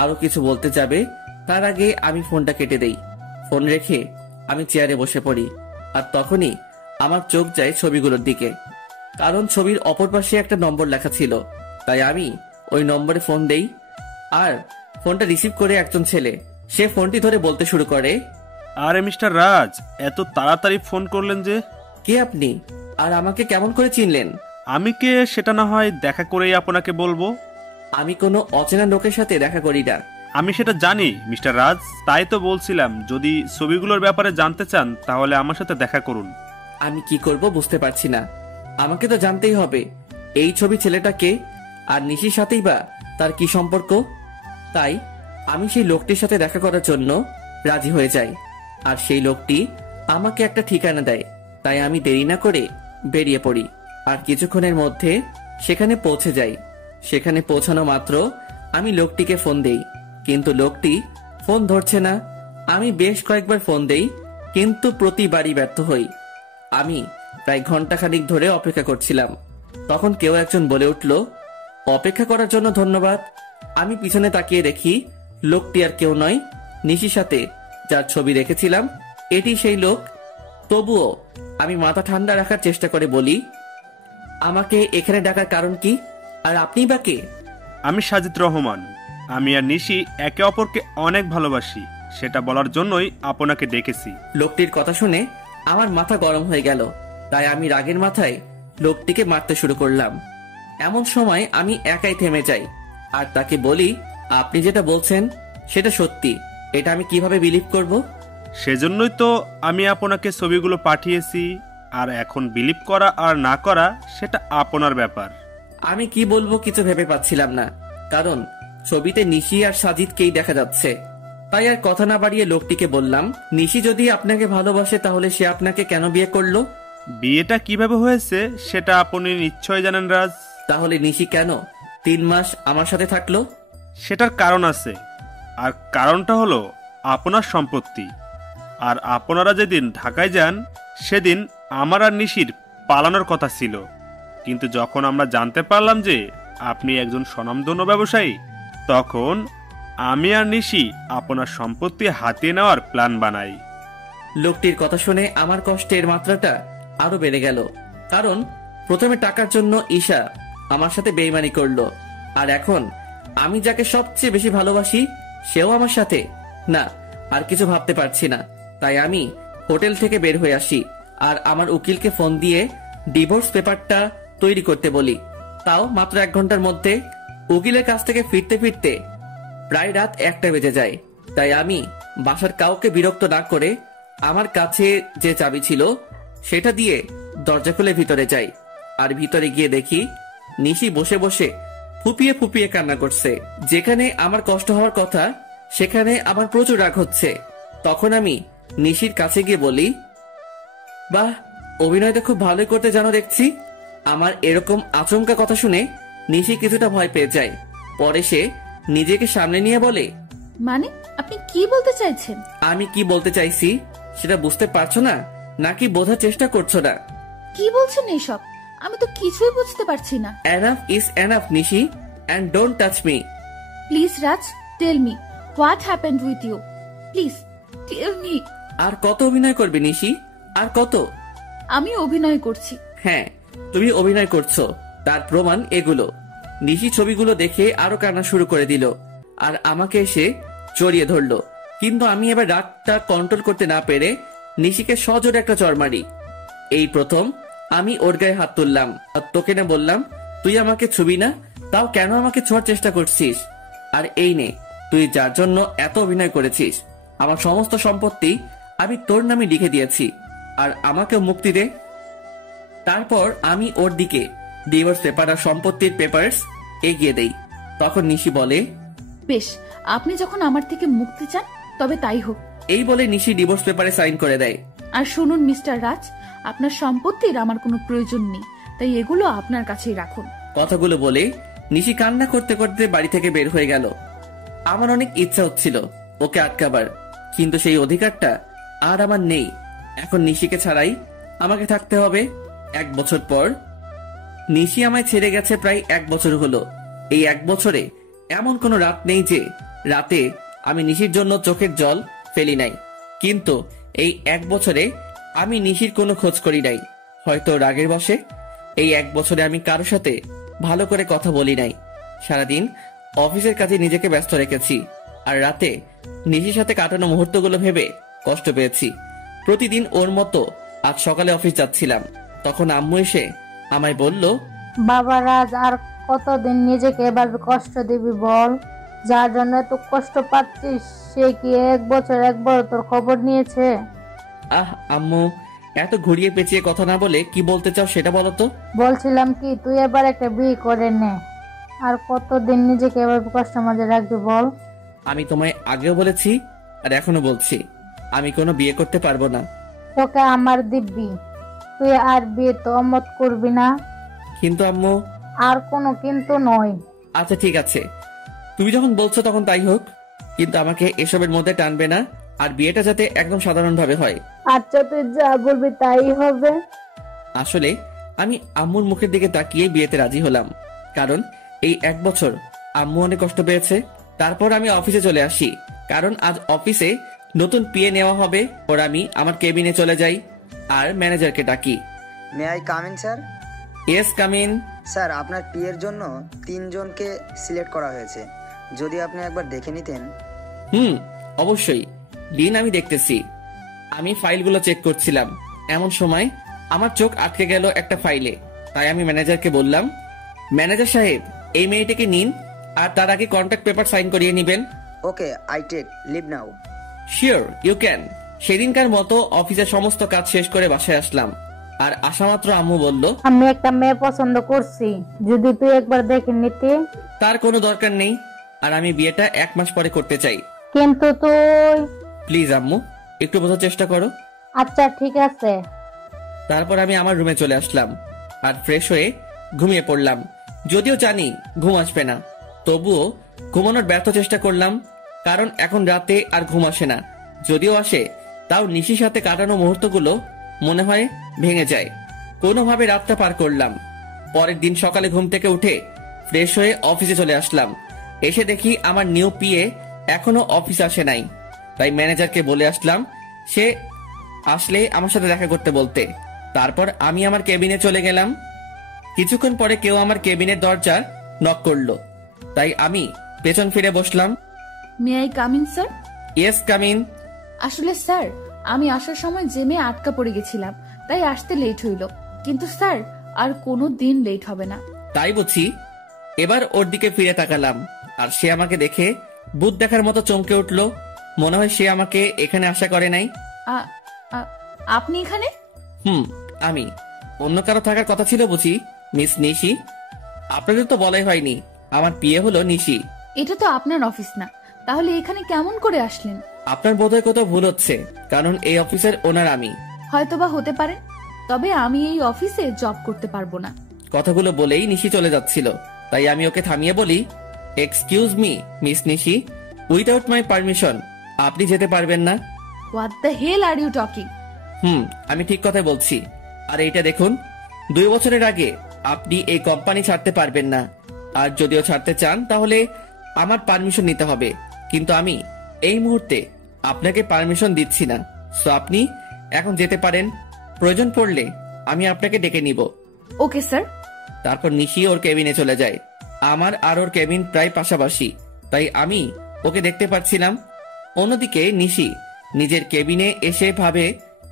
আরো কিছু বলতে যাবে তার আগে আমি ফোনটা কেটে দেই। ফোন রেখে আমি চেয়ারে বসে পড়ি, আর তখনই আমার চোখ যায় ছবিগুলোর দিকে। কারণ ছবির অপর পাশে একটা নম্বর লেখা ছিল, তাই আমি ওই নম্বরে ফোন দেই। আর ফোনটা রিসিভ করে একজন ছেলে, সে ফোনটি ধরে বলতে শুরু করে, আরে মিস্টার রাজ, এত তাড়াতাড়ি ফোন করলেন যে? কে আপনি, আর আমাকে কেমন করে চিনলেন? আমি কে সেটা না হয় দেখা করেই আপনাকে বলবো। আমি কোনো অচেনা লোকের সাথে দেখা করি না। আমি সেটা জানি মিস্টার রাজ, তাই তো বলছিলাম যদি ছবিগুলোর ব্যাপারে জানতে চান তাহলে আমার সাথে দেখা করুন। আমি কি করব বুঝতে পারছি না। আমাকে তো জানতেই হবে এই ছবি ছেলেটাকে, আর নিশির সাথেই বা তার কি সম্পর্ক। তাই আমি সেই লোকটির সাথে দেখা করার জন্য রাজি হয়ে যাই, আর সেই লোকটি আমাকে একটা ঠিকানা দেয়। তাই আমি দেরি না করে বেরিয়ে পড়ি, আর কিছুক্ষণের মধ্যে সেখানে পৌঁছে যাই। সেখানে পৌঁছানো মাত্র আমি লোকটিকে ফোন দেই, কিন্তু লোকটি ফোন ধরছে না। আমি বেশ কয়েকবার ফোন দেই, কিন্তু প্রতিবারই ব্যর্থ হই। আমি প্রায় ঘন্টাখানিক ধরে অপেক্ষা করছিলাম। তখন কেউ একজন বলে উঠল, অপেক্ষা করার জন্য ধন্যবাদ। আমি পিছনে তাকিয়ে দেখি লোকটি আর কেউ নয়, নিশির সাথে যার ছবি রেখেছিলাম এটি সেই লোক। তবুও আমি মাথা ঠান্ডা রাখার চেষ্টা করে বলি, আমাকে এখানে ডাকার কারণ কি, আর আপনি বা কে? আমি সাজিদ রহমান। আমি আর নিশি একে অপরকে অনেক ভালোবাসি, সেটা বলার জন্যই আপনাকে ডেকেছি। লোকটির কথা শুনে আমার মাথা গরম হয়ে গেল, তাই আমি রাগের মাথায় লোকটিকে মারতে শুরু করলাম। এমন সময় আমি একাই থেমে যাই, আর তাকে বলি, আপনি যেটা বলছেন সেটা সত্যি, এটা আমি কিভাবে বিলিভ করব? সেজন্যই তো আমি আপনাকে ছবিগুলো পাঠিয়েছি, আর এখন বিলিভ করা আর না করা সেটা আপনার ব্যাপার। আমি কি বলবো কিছু ভেবে পাচ্ছিলাম না, কারণ ছবিতে নিশি আর সাজিদকেই দেখা যাচ্ছে। তাই আর কথা না বাড়িয়ে লোকটিকে বললাম, নিশি যদি আপনাকে ভালোবাসে তাহলে সে আপনাকে কেন বিয়ে করলো? বিয়েটা কিভাবে হয়েছে সেটা আপনি নিশ্চয় জানেন রাজ। তাহলে নিশি কেন 3 মাস আমার সাথে থাকলো? সেটার কারণ আছে, আর কারণটা হলো আপনার সম্পত্তি। আর আপনারা যেদিন ঢাকায় যান সেদিন আমার আর নিশির পালানোর কথা ছিল, কিন্তু যখন আমরা জানতে পারলাম যে আপনি একজন স্বনামধন্য ব্যবসায়ী, তখন আমি আর নিশি আপনার সম্পত্তি হাতিয়ে নেওয়ার প্ল্যান বানাই। লোকটির কথা শুনে আমার কষ্টের মাত্রাটা আরো বেড়ে গেল, কারণ প্রথমে টাকার জন্য ঈশা আমার সাথে বেইমানি করলো, আর এখন আমি যাকে সবচেয়ে বেশি ভালোবাসি সেও আমার সাথে। না, আর কিছু ভাবতে পারছি না। তাই আমি হোটেল থেকে বের হয়ে আসি, আর আমার উকিলকে ফোন দিয়ে ডিভোর্স পেপারটা তৈরি করতে বলি। তাও মাত্র 1 ঘন্টার মধ্যে। উকিলের কাছ থেকে ফিরতে ফিরতে প্রায় রাত 1টা বেজে যায়। তাই আমি বাসার কাউকে বিরক্ত না করে আমার কাছে যে চাবি ছিল সেটা দিয়ে দরজা খুলে ভিতরে যাই, আর ভিতরে গিয়ে দেখি নিশি বসে বসে ফুপিয়ে ফুপিয়ে কান্না করছে। যেখানে আমার কষ্ট হওয়ার কথা সেখানে আমার প্রচুর রাগ হচ্ছে। তখন আমি নিশির কাছে গিয়ে বলি, বাহ, অভিনয়টা খুব ভালোই করতে জানো দেখছি। আমার এরকম আচমকা কথা শুনে নিশি কিছুটা ভয় পেয়ে যায়। পরে সে নিজেকে সামনে নিয়ে বলে, মানে আপনি কি বলতে চাইছেন? আমি কি বলতে চাইছি সেটা বুঝতে পারছো না, নাকি বোঝার চেষ্টা করছো না? কি বলছেন এইসব? আমি তো কিছুই বুঝতে পারছি না। Enough is enough Nishi, and don't touch me. Please Raj, tell me what happened with you. Please tell me. আর কত অভিনয় করবে নিশি, আর কত? আমি অভিনয় করছি। হ্যাঁ, তুমি অভিনয় করছো, তার প্রমাণ এগুলো। নিশি ছবিগুলো দেখে আরো কান্না শুরু করে দিল, আর আমাকে এসে জড়িয়ে ধরলো। কিন্তু আমি এবার রাগটা কন্ট্রোল করতে না পেরে নিশিকে সজোরে একটা চড় মারি। এই প্রথম আমি ওর গায়ে হাত তুললাম, আর তোকে না বললাম তুই আমাকে ছুবি না, তাও কেন আমাকে ছোঁয়ার চেষ্টা করছিস? আর এই নে, তুই যার জন্য এত অভিনয় করেছিস, আমার সমস্ত সম্পত্তি আমি তোর নামে লিখে দিয়েছি, আর আমাকেও মুক্তি দে। তারপর আমি ওর দিকে ডিভোর্স পেপার আর সম্পত্তির পেপারস এগিয়ে দেই। তখন নিশি বলে, বেশ, আপনি যখন আমার থেকে মুক্তি চান তবে তাই হোক। এই বলে নিশি ডিভোর্স পেপারে সাইন করে দেয়। আর শুনুন মিস্টার রাজ, আপনার সম্পত্তির আমার কোনো প্রয়োজন নেই, তাই এগুলো আপনার কাছেই রাখুন। কথাগুলো বলে নিশি কান্না করতে করতে বাড়ি থেকে বের হয়ে গেল। আমার অনেক ইচ্ছা হচ্ছিল ওকে আটকাবার, কিন্তু সেই অধিকারটা আর আমার নেই। এখন নিশিকে ছাড়াই আমাকে থাকতে হবে। 1 বছর পর নিশি আমায় ছেড়ে গেছে, প্রায় 1 বছর হলো। এই 1 বছরে এমন কোনো রাত নেই যে রাতে আমি নিশির জন্য চোখের জল ফেলি নাই। কিন্তু এই 1 বছরে আমি নিশির কোনো খোঁজ করি নাই, হয়তো রাগের বশে। এই 1 বছরে আমি কারোর সাথে ভালো করে কথা বলি নাই। সারাদিন অফিসের কাজে নিজেকে ব্যস্ত রেখেছি, আর রাতে নিশির সাথে কাটানো মুহূর্তগুলো ভেবে কষ্ট পেয়েছি। প্রতিদিন ওর মতো আজ সকালে অফিস যাচ্ছিলাম, তখন আম্মু এসে আমায় বলল, বাবা রাজ, আর কতদিন নিজেকে এভাবে কষ্ট দিবি বল? যার জন্য এত কষ্ট পাচ্ছিস সে কি 1 বছর একবার তোর খবর নিয়েছে? আহ আম্মু, এত ঘুরিয়ে পেঁচিয়ে কথা না বলে কি বলতে চাও সেটা বলো তো। বলছিলাম কি, তুই এবার একটা বিয়ে করে নে। আর কতদিন নিজেকে এভাবে কষ্ট মাঝে রাখবি বল? আমি তোমায় আগেও বলেছি আর এখনো বলছি, আমি কোনো বিয়ে করতে পারবো না। তোকে আমার দিব্যি, তুই আর বিয়ে তো অমত করবি না। কিন্তু আম্মু। আর কোনো কিন্তু নয়। আচ্ছা ঠিক আছে, তুমি যখন বলছো তখন তাই হোক, কিন্তু আমাকে এসবের মধ্যে টানবে না, আর বিয়েটা যাতে একদম সাধারণ ভাবে হয়। আচ্ছা, তুই যা বলবি তাই হবে। আসলে আমি আম্মুর মুখের দিকে তাকিয়ে বিয়েতে রাজি হলাম, কারণ এই 1 বছর আম্মু অনেক কষ্ট পেয়েছে। তারপর আমি অফিসে চলে আসি, কারণ আজ অফিসে নতুন পিএ নেওয়া হবে। ওর আমি আমার কেবিনে চলে যাই আর ম্যানেজারকে ডাকি। May I come in sir? Yes, come in. Sir, আপনার পিএর জন্য 3 জনকে সিলেক্ট করা হয়েছে, যদি আপনি একবার দেখে নিতেন। অবশ্যই দিন, আমি দেখতেছি। আমি ফাইলগুলো চেক করছিলাম, এমন সময় আমার চোখ আটকে গেল একটা ফাইলে। তাই আমি ম্যানেজারকে বললাম, ম্যানেজার সাহেব, এই মেয়েটিকে নিন, আর তার আগে কন্ট্রাক্ট পেপার সাইন করিয়ে নেবেন। Okay, I take leave now. Sure, you can. সেদিনকার মতো অফিসের সমস্ত কাজ শেষ করে বাসায় আসলাম, আর আসা মাত্র আম্মু বলল, আমি একটা মেয়ে পছন্দ করছি, যদি তুই একবার দেখে নিতে। তার কোনো দরকার নেই, আর আমি বিয়েটা 1 মাস পরে করতে চাই। কিন্তু তুই। প্লিজ আম্মু, একটু বোঝার চেষ্টা করো। আচ্ছা ঠিক আছে। তারপর আমি আমার রুমে চলে আসলাম আর ফ্রেশ হয়ে ঘুমিয়ে পড়লাম। যদিও জানি ঘুম আসবে না, তবুও ঘুমানোর ব্যর্থ চেষ্টা করলাম, কারণ এখন রাতে আর ঘুম আসে না। যদিও আসে, তাও নিশির সাথে কাটানো মুহূর্তগুলো মনে হয় ভেঙে যায়। কোনোভাবে রাতটা পার করলাম। পরের দিন সকালে ঘুম থেকে উঠে ফ্রেশ হয়ে অফিসে চলে আসলাম। এসে দেখি আমার নিউ পিএ এখনো অফিস আসে নাই। তাই ম্যানেজারকে বলে আসলাম সে আসলে আমার সাথে দেখা করতে বলতে। তারপর আমি আমার কেবিনে চলে গেলাম। কিছুক্ষণ পরে কেউ আমার কেবিনের দরজা নক করলো, তাই আমি পেছন ফিরে বসলাম। May I come in sir? Yes, come in. আসলে স্যার, আমি আসার সময় জেমে আটকা পড়ে গেছিলাম, তাই আসতে লেট হইল। কিন্তু স্যার, আর কোনো দিন লেট হবে না। তাই বুঝি। এবার ওর দিকে ফিরে তাকালাম, আর সে আমাকে দেখে ভূত দেখার মতো চমকে উঠলো। মনে হয় সে আমাকে এখানে আশা করে নাই। আপনি এখানে? আমি। অন্য কারো থাকার কথা ছিল বুঝি, মিস নিশি? আপনাদের তো বলাই হয়নি আমার পিএ হলো নিশি। এটা তো আপনার অফিস না, তাহলে এখানে কেমন করে আসলেন? আপনার বোধহয় কোথাও ভুল হচ্ছে, কারণ এই অফিসের ওনার আমি। হয়তোবা হতে পারে, তবে আমি এই অফিসে জব করতে পারবো না। কথাগুলো বলেই নিশি চলে যাচ্ছিল, তাই আমি ওকে থামিয়ে বলি, excuse me miss Nishi, without my permission আপনি যেতে পারবেন না। What the hell are you talking? আমি ঠিক কথাই বলছি। আর এইটা দেখুন, 2 বছরের আগে আপনি এই কোম্পানি ছাড়তে পারবেন না, আর যদিও ছাড়তে চান তাহলে আমার পারমিশন নিতে হবে। কিন্তু আমি এই মুহূর্তে আপনাকে পারমিশন দিচ্ছি না, সো আপনি এখন যেতে পারেন। প্রয়োজন পড়লে আমি আপনাকে ডেকে নিব। Okay sir. তারপর নিশি ওর কেবিনে চলে যায়। আমার আর ওর কেবিন প্রায় পাশাপাশি, তাই আমি ওকে দেখতে পাচ্ছিলাম। অন্যদিকে নিশি নিজের কেবিনে এসে ভাবে,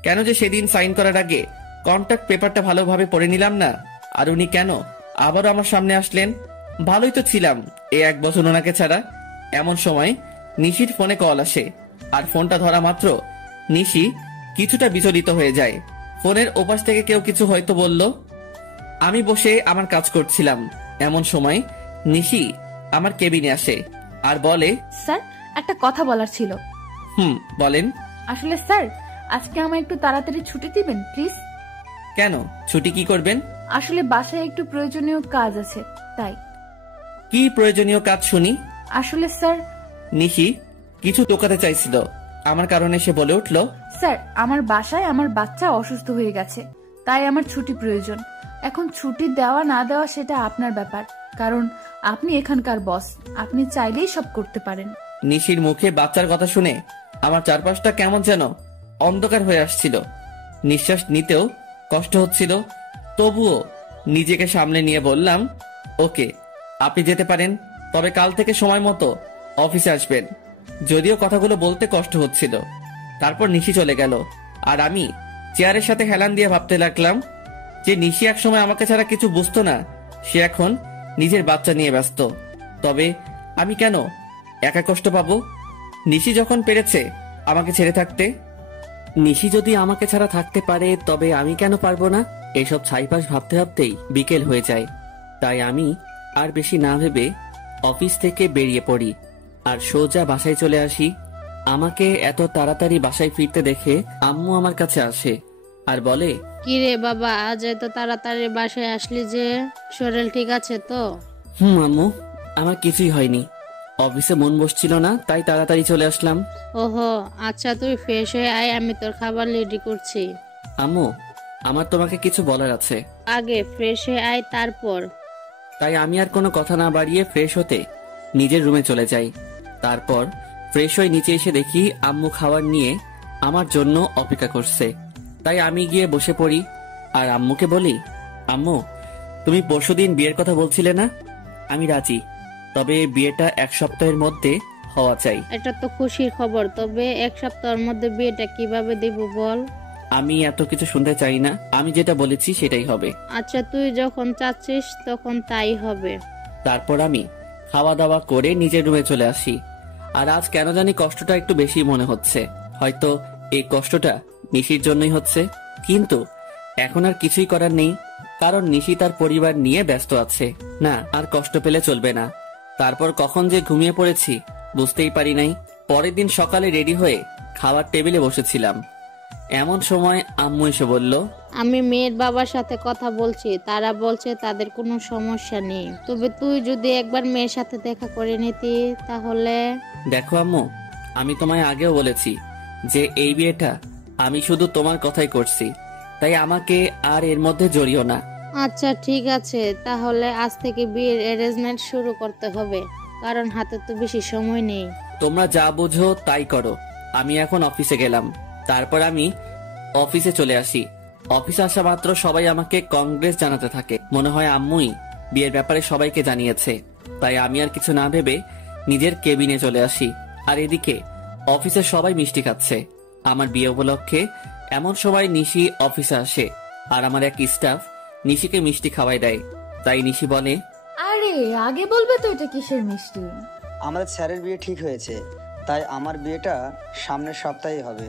কেন যে সেদিন সাইন করার আগে কন্ট্রাক্ট পেপারটা ভালোভাবে পড়ে নিলাম না, আর উনি কেন আবারও আমার সামনে আসলেন। ভালোই তো ছিলাম এই 1 বছর ওনাকে ছাড়া। এমন সময় নিশির ফোনে কল আসে, আর ফোনটা ধরা মাত্র নিশি কিছুটা বিচলিত হয়ে যায়। ফোনের ওপাশ থেকে কেউ কিছু হয়তো বলল। আমি বসে আমার কাজ করছিলাম, এমন সময় নিশি আমার কেবিনে আসে আর বলে, স্যার, একটা কথা বলার ছিল। বলেন। আসলে স্যার, আজকে আমায় একটু তাড়াতাড়ি ছুটি দিবেন প্লিজ। কেন, ছুটি কি করবেন? আসলে বাসায় একটু প্রয়োজনীয় কাজ আছে, তাই। কি প্রয়োজনীয় কাজ শুনি? আসলে স্যার, নিশি কিছু টোকাতে চাইছিল, আমার কারণে সে বলে উঠল, স্যার আমার বাসায় আমার বাচ্চা অসুস্থ হয়ে গেছে, তাই আমার ছুটি প্রয়োজন। এখন ছুটি দেওয়া না দেওয়া সেটা আপনার ব্যাপার, কারণ আপনি এখানকার বস, আপনি চাইলেই সব করতে পারেন। নিশির মুখে বাচ্চার কথা শুনে আমার চারপাশটা কেমন যেন অন্ধকার হয়ে আসছিল। নিঃশ্বাস নিতেও কষ্ট হচ্ছিল। তবুও নিজেকে সামলে নিয়ে বললাম, ওকে, আপনি যেতে পারেন, তবে কাল থেকে সময় মতো অফিসে আসবেন। যদিও কথাগুলো বলতে কষ্ট হচ্ছিল। তারপর নিশি চলে গেল, আর আমি চেয়ারের সাথে হেলান দিয়ে ভাবতে লাগলাম যে নিশি একসময় আমাকে ছাড়া কিছু বুঝতো না, সে এখন নিজের বাচ্চা নিয়ে ব্যস্ত। তবে আমি কেন একা কষ্ট পাবো? নিশি যখন পেরেছে আমাকে ছেড়ে থাকতে, নিশি যদি আমাকে ছাড়া থাকতে পারে, তবে আমি কেন পারবো না? এসব ছাইপাশ ভাবতে ভাবতেই বিকেল হয়ে যায়। তাই আমি আর বেশি না ভেবে অফিস থেকে বেরিয়ে পড়ি আর সোজা বাসায় চলে আসি। আমাকে এত তাড়াতাড়ি বাসায় ফিরতে দেখে আম্মু আমার কাছে আসে আর বলে, কিরে বাবা, আজ এত তাড়াতাড়ি বাসায় আসলি যে? শরীর ঠিক আছে তো? আম্মু, আমার কিছুই হয়নি, অফিসে মন বসছিল না, তাই তাড়াতাড়ি চলে আসলাম। ওহো আচ্ছা, তুই ফ্রেশ হয়ে আয়, আমি তোর খাবার রেডি করছি। আম্মু, আমার তোমাকে কিছু বলার আছে। আগে ফ্রেশ হয়ে আয়, তারপর। তাই আমি আর কোনো কথা না বাড়িয়ে ফ্রেশ হতে নিজের রুমে চলে যাই। তারপর ফ্রেশ হয়ে নিচে এসে দেখি আম্মু খাবার নিয়ে আমার জন্য অপেক্ষা করছে। তাই আমি গিয়ে বসে পড়ি আর আম্মুকে বলি, আম্মু, তুমি পরশুদিন বিয়ের কথা বলছিলে না? আমি রাজি, তবে বিয়েটা 1 সপ্তাহের মধ্যে হওয়া চাই। এটা তো খুশির খবর, তবে 1 সপ্তাহের মধ্যে বিয়েটা কিভাবে দেব বল? আমি এত কিছু শুনতে চাই না, আমি যেটা বলেছি সেটাই হবে। আচ্ছা, তুই যখন চাচ্ছিস তখন তাই হবে। তারপর আমি খাওয়া দাওয়া করে নিজের রুমে চলে আসি। আর আজ কেন জানি কষ্টটা একটু বেশি মনে হচ্ছে। হয়তো এই কষ্টটা নিশির জন্যই হচ্ছে, কিন্তু এখন আর কিছুই করার নেই, কারণ নিশি তার পরিবার নিয়ে ব্যস্ত আছে। না, আর কষ্ট পেলে চলবে না। তারপর কখন যে ঘুমিয়ে পড়েছি বুঝতেই পারি নাই। পরের দিন সকালে রেডি হয়ে খাবার টেবিলে বসেছিলাম, এমন সময় আম্মু এসে বলল, আমি মেয়ের বাবার সাথে কথা বলছি, তারা বলছে তাদের কোনো সমস্যা নেই, তবে তুই যদি একবার মেয়ের সাথে দেখা করে নিতি তাহলে। দেখো আম্মু, আমি তোমায় আগেও বলেছি যে এই বিয়েটা আমি শুধু তোমার কথাই করছি, তাই আমাকে আর এর মধ্যে জড়িও না। আচ্ছা ঠিক আছে, তাহলে আজ থেকে বিয়ের অ্যারেঞ্জমেন্ট শুরু করতে হবে, কারণ হাতে তো বেশি সময় নেই। তোমরা যা বোঝো তাই করো। আমি এখন অফিসে গেলাম। তারপর আমি অফিসে চলে আসি। অফিসে আসা মাত্র সবাই আমাকে কংগ্রেস জানাতে থাকে। মনে হয় আম্মুই বিয়ের ব্যাপারে সবাইকে জানিয়েছে। তাই আমি আর কিছু না ভেবে নিজের কেবিনে চলে আসি। আর এদিকে অফিসে সবাই মিষ্টি খাচ্ছে আমার বিয়ে উপলক্ষে। এমন সময় নিশি অফিসে আসে আর আমার এক স্টাফ নিশিকে মিষ্টি খাওয়াই দেয়। তাই নিশি বলে, আরে আগে বলবে তো এটা কিসের মিষ্টি? আমাদের স্যারের বিয়ে ঠিক হয়েছে, তাই আমার বিয়েটা সামনের সপ্তাহে হবে।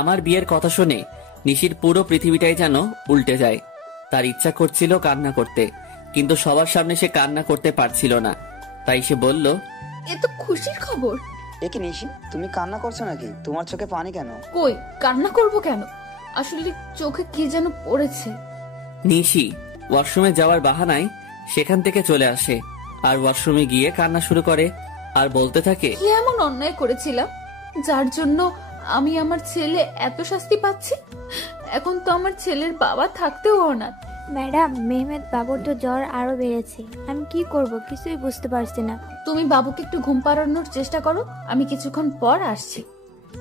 আমার বিয়ের কথা শুনে নিশির পুরো পৃথিবীটাই যেন উল্টে যায়। তার ইচ্ছা করছিল কান্না করতে, কিন্তু সবার সামনে সে কান্না করতে পারছিল না। তাই সে বলল, এ তো খুশির খবর। এ কি নিশি, তুমি কান্না করছো নাকি? তোমার চোখে পানি কেন? কই, কান্না করব কেন? আসলে চোখে কি যেন পড়েছে। নিশি ওয়াশরুমে যাওয়ার বাহানায় সেখান থেকে চলে আসে আর ওয়াশরুমে গিয়ে কান্না শুরু করে আর বলতে থাকে, কি এমন অন্যায় করেছিলাম যার জন্য আমি আমার ছেলে এত শাস্তি পাচ্ছি? এখন তো আমার ছেলের বাবা থাকতেও অনাথ। ম্যাডাম, মেহমেদ বাবুর তো জ্বর আরো বেড়েছে, আমি কি করব কিছুই বুঝতে পারছি না। তুমি বাবুকে একটু ঘুম পাড়ানোর চেষ্টা করো, আমি কিছুক্ষণ পর আসছি।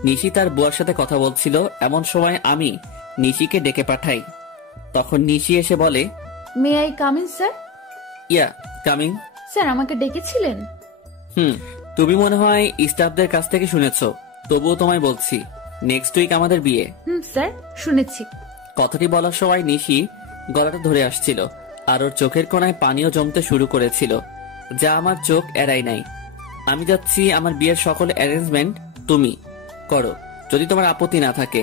নিশি তার বুয়ার সাথে কথা বলছিল। এমন সময় আমি নিশিকে ডেকে পাঠাই। তখন নিশি এসে বলে, may I come in sir? Yeah coming. Sir আমাকে ডেকেছিলেন? তুমি মনে হয় স্টাফদের কাছ থেকে শুনেছো, তবুও তোমায় বলছি, নেক্সট উইক আমাদের বিয়ে। স্যার শুনেছি। কথাটি বলার সময় নিশি গলাটা ধরে আসছিল আর ওর চোখের কোণায় পানিও জমতে শুরু করেছিল, যা আমার চোখ এড়াই নাই। আমি যাচ্ছি, আমার বিয়ের সকল অ্যারেঞ্জমেন্ট তুমি করো, যদি তোমার আপত্তি না থাকে।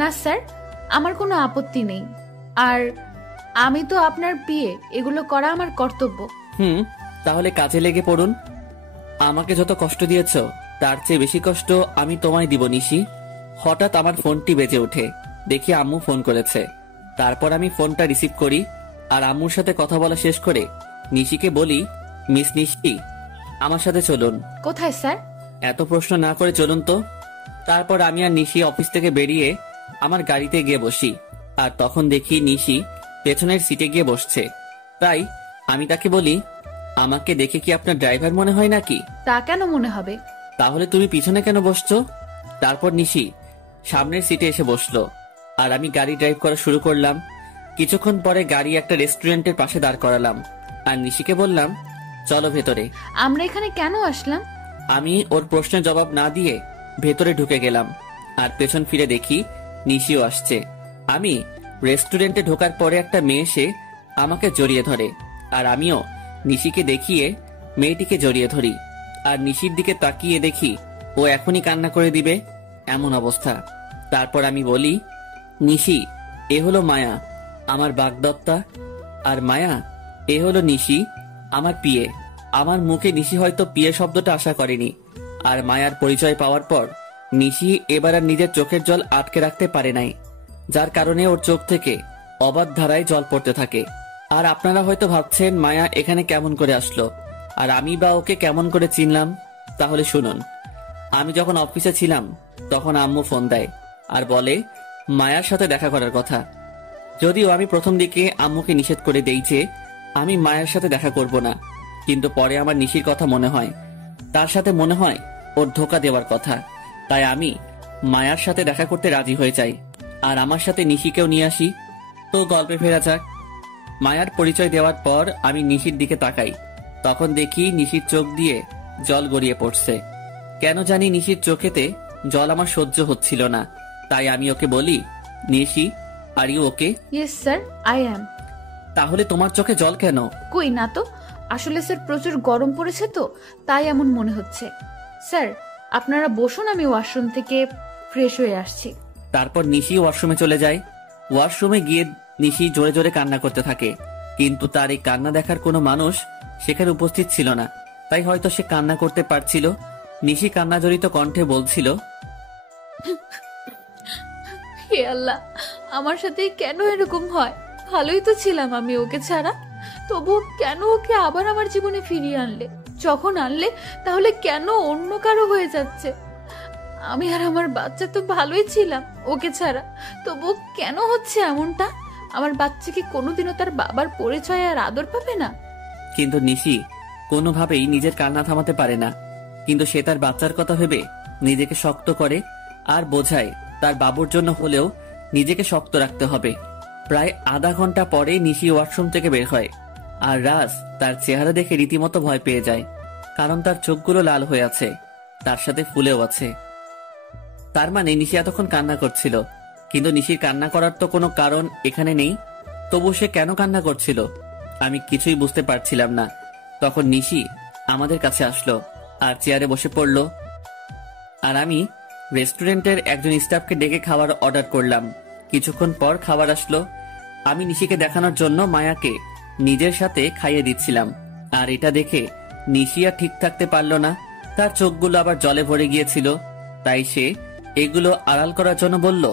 না স্যার, আমার কোনো আপত্তি নেই। আর আমি তো আপনার বিয়ে, এগুলো করা আমার কর্তব্য। তাহলে কাজে লেগে পড়ুন। আমাকে যত কষ্ট দিয়েছ তার চেয়ে বেশি কষ্ট আমি তোমায় দিব নিশি। হঠাৎ আমার ফোনটি বেজে ওঠে, দেখি আম্মু ফোন করেছে। তারপর আমি ফোনটা রিসিভ করি আর আম্মুর সাথে কথা বলা শেষ করে নিশিকে বলি, মিস নিশি, আমার সাথে চলুন। কোথায় স্যার? এত প্রশ্ন না করে চলুন তো। তারপর আমি আর নিশি অফিস থেকে বেরিয়ে আমার গাড়িতে গিয়ে বসি, আর তখন দেখি নিশি পেছনের সিটে গিয়ে বসছে। তাই আমি তাকে বলি, আমাকে দেখে কি আপনার ড্রাইভার মনে হয় নাকি? তা কেন মনে হবে? তাহলে তুমি পিছনে কেন বসছো? তারপর নিশি সামনের সিটে এসে বসলো, আর আমি গাড়ি ড্রাইভ করা শুরু করলাম। কিছুক্ষণ পরে গাড়ি একটা রেস্টুরেন্টের পাশে দাঁড় করালাম, আর নিশিকে বললাম, চলো ভেতরে। আমরা এখানে কেন আসলাম? আমি ওর প্রশ্নের জবাব না দিয়ে ভেতরে ঢুকে গেলাম, আর পেছন ফিরে দেখি নিশিও আসছে। আমি রেস্টুরেন্টে ঢোকার পরে একটা মেয়ে এসে আমাকে জড়িয়ে ধরে, আর আমিও নিশিকে দেখিয়ে মেয়েটিকে জড়িয়ে ধরি। আর নিশির দিকে তাকিয়ে দেখি ও এখনই কান্না করে দিবে এমন অবস্থা। তারপর আমি বলি, নিশি, এ হলো মায়া, আমার বাগদত্তা। আর মায়া, এ হলো নিশি, আমার পিয়ে। আমার মুখে নিশি হয়তো পিয়ে শব্দটা আশা করেনি। আর মায়ার পরিচয় পাওয়ার পর নিশি এবার আর নিজের চোখের জল আটকে রাখতে পারে নাই, যার কারণে ওর চোখ থেকে অবাধ ধারায় জল পড়তে থাকে। আর আপনারা হয়তো ভাবছেন মায়া এখানে কেমন করে আসলো, আর আমি বা ওকে কেমন করে চিনলাম। তাহলে শুনুন, আমি যখন অফিসে ছিলাম তখন আম্মু ফোন দেয় আর বলে মায়ার সাথে দেখা করার কথা। যদিও আমি প্রথম দিকে আম্মুকে নিষেধ করে দেই যে আমি মায়ের সাথে দেখা করব না, কিন্তু পরে আমার নিশির কথা মনে হয়, তার সাথে মনে হয় ওর ধোকা দেওয়ার কথা। তাই আমি মায়ার সাথে দেখা করতে রাজি হয়ে যাই, আর আমার সাথে নিশিকেও নিয়ে আসি। তো গল্পে ফেরা যাক। মায়ার পরিচয় দেওয়ার পর আমি নিশির দিকে তাকাই, তখন দেখি নিশির চোখ দিয়ে জল গড়িয়ে পড়ছে। কেন জানি নিশির চোখেতে জল আমার সহ্য হচ্ছিল না। তাই আমি ওকে বলি, Nishi, are you okay? Yes sir, I am. তাহলে তোমার চোখে জল কেন? কই না তো, আসলে স্যার প্রচুর গরম পড়েছে তো, তাই এমন মনে হচ্ছে। স্যার আপনারা বসুন, আমি ওয়াশরুম থেকে ফ্রেশ হয়ে আসছি। তারপর নিশি ওয়াশরুমে চলে যায়। ওয়াশরুমে গিয়ে নিশি জোরে জোরে কান্না করতে থাকে, কিন্তু তার এই কান্না দেখার কোনো মানুষ সেখানে উপস্থিত ছিল না, তাই হয়তো সে কান্না করতে পারছিল। নিশি কান্নাজড়িত কণ্ঠে বলছিল, হে আল্লাহ, আমার সাথে কেন এরকম হয়? ভালোই তো ছিলাম আমি ওকে ছাড়া, তবু কেন ওকে আবার আমার জীবনে ফিরিয়ে আনলে? যখন আনলে তাহলে কেন অন্য কারো হয়ে যাচ্ছে? আমি আর আমার বাচ্চা তো ভালোই ছিলাম ওকে ছাড়া, তবু কেন হচ্ছে এমনটা? আমার বাচ্চা কি কোনোদিনও তার বাবার পরিচয় আর আদর পাবে না? কিন্তু নিশি কোনোভাবেই নিজের কান্না থামাতে পারে না। কিন্তু সে তার বাচ্চার কথা ভেবে নিজেকে শক্ত করে আর বোঝায় তার বাবুর জন্য হলেও নিজেকে শক্ত রাখতে হবে। প্রায় আধা ঘন্টা পরে নিশি ওয়াশরুম থেকে বের হয়, আর রাজ তার চেহারা দেখে রীতিমতো ভয় পেয়ে যায়, কারণ তার চোখগুলো লাল হয়ে আছে, তার সাথে ফুলেও আছে। তার মানে নিশি এতক্ষণ কান্না করছিল, কিন্তু নিশির কান্না করার তো কোনো কারণ এখানে নেই। তবু সে কেন কান্না করছিল আমি কিছুই বুঝতে পারছিলাম না। তখন নিশি আমাদের কাছে আসলো আর চেয়ারে বসে পড়লো, আর আমি রেস্টুরেন্টের একজন স্টাফকে ডেকে খাবার অর্ডার করলাম। কিছুক্ষণ পর খাবার আসলো। আমি নিশিকে দেখানোর জন্য মায়াকে নিজের সাথে খাইয়ে দিচ্ছিলাম, আর এটা দেখে নিশি আর ঠিক থাকতে পারল না। তার চোখগুলো আবার জলে ভরে গিয়েছিল, তাই সে এগুলো আড়াল করার জন্য বলল,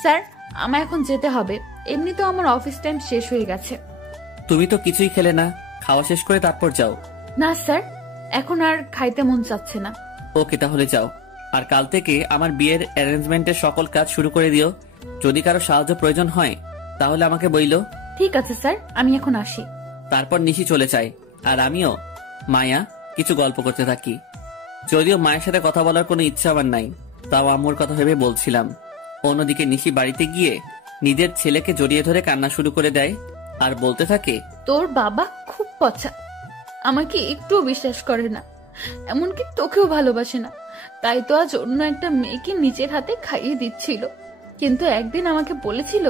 স্যার আমার এখন যেতে হবে, এমনি তো আমার অফিস টাইম শেষ হয়ে গেছে। তুমি তো কিছুই খেলে না, খাওয়া শেষ করে তারপর যাও। না স্যার, এখন আর খাইতে মন চাচ্ছে না। ওকে, তাহলে যাও। আর কাল থেকে আমার বিয়ের অ্যারেঞ্জমেন্টের সকল কাজ শুরু করে দিও। যদি কারো সাহায্য প্রয়োজন হয় তাহলে আমাকে বইলো। ঠিক আছে স্যার, আমি এখন আসি। তারপর নিশি চলে যায়, আর আমিও মায়া কিছু গল্প করতে থাকি। যদিও মায়ের সাথে কথা বলার কোনো ইচ্ছা আমার নাই, তাও আম্মুর কথা ভেবে বলছিলাম। অন্যদিকে নিশি বাড়িতে গিয়ে নিজের ছেলেকে জড়িয়ে ধরে কান্না শুরু করে দেয়, আর বলতে থাকে, তোর বাবা খুব পচা, আমাকে একটুও বিশ্বাস করে না, এমনকি তোকেও ভালোবাসে না। তাই তো আজ অন্য একটা মেয়েকে নিজের হাতে খাইয়ে দিচ্ছিল, কিন্তু একদিন আমাকে বলেছিল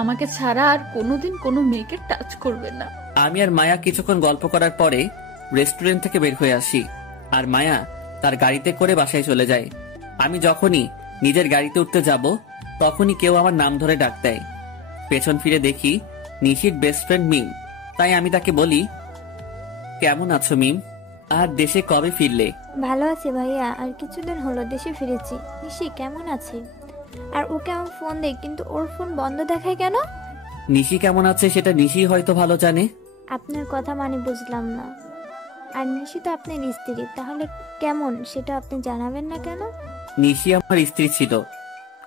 আমাকে ছাড়া আর কোনোদিন কোনো মেয়েকে টাচ করবে না। আমি আর মায়া কিছুক্ষণ গল্প করার পরে রেস্টুরেন্ট থেকে বের হয়ে আসি, আর মায়া তার গাড়িতে করে বাসায় চলে যায়। আমি যখনই নিজের গাড়িতে উঠতে যাব তখনই কেউ আমার নাম ধরে ডাক দেয়। পেছন ফিরে দেখি নিশির বেস্ট ফ্রেন্ড মিম। তাই আমি তাকে বলি, কেমন আছো মিম, আর দেশে কবে ফিরলে? ভালো আছি ভাইয়া, আর কিছুদিন হলো দেশে ফিরেছি। নিশি কেমন আছে? আর ওকে আমি ফোন দেই, কিন্তু ওর ফোন বন্ধ দেখায় কেন? নিশি কেমন আছে সেটা নিশি হয়তো ভালো জানে। আপনার কথা মানে বুঝলাম না। আর নিশি তো আপনার স্ত্রী, তাহলে কেমন সেটা আপনি জানাবেন না কেন? নিশি আমার স্ত্রী ছিল,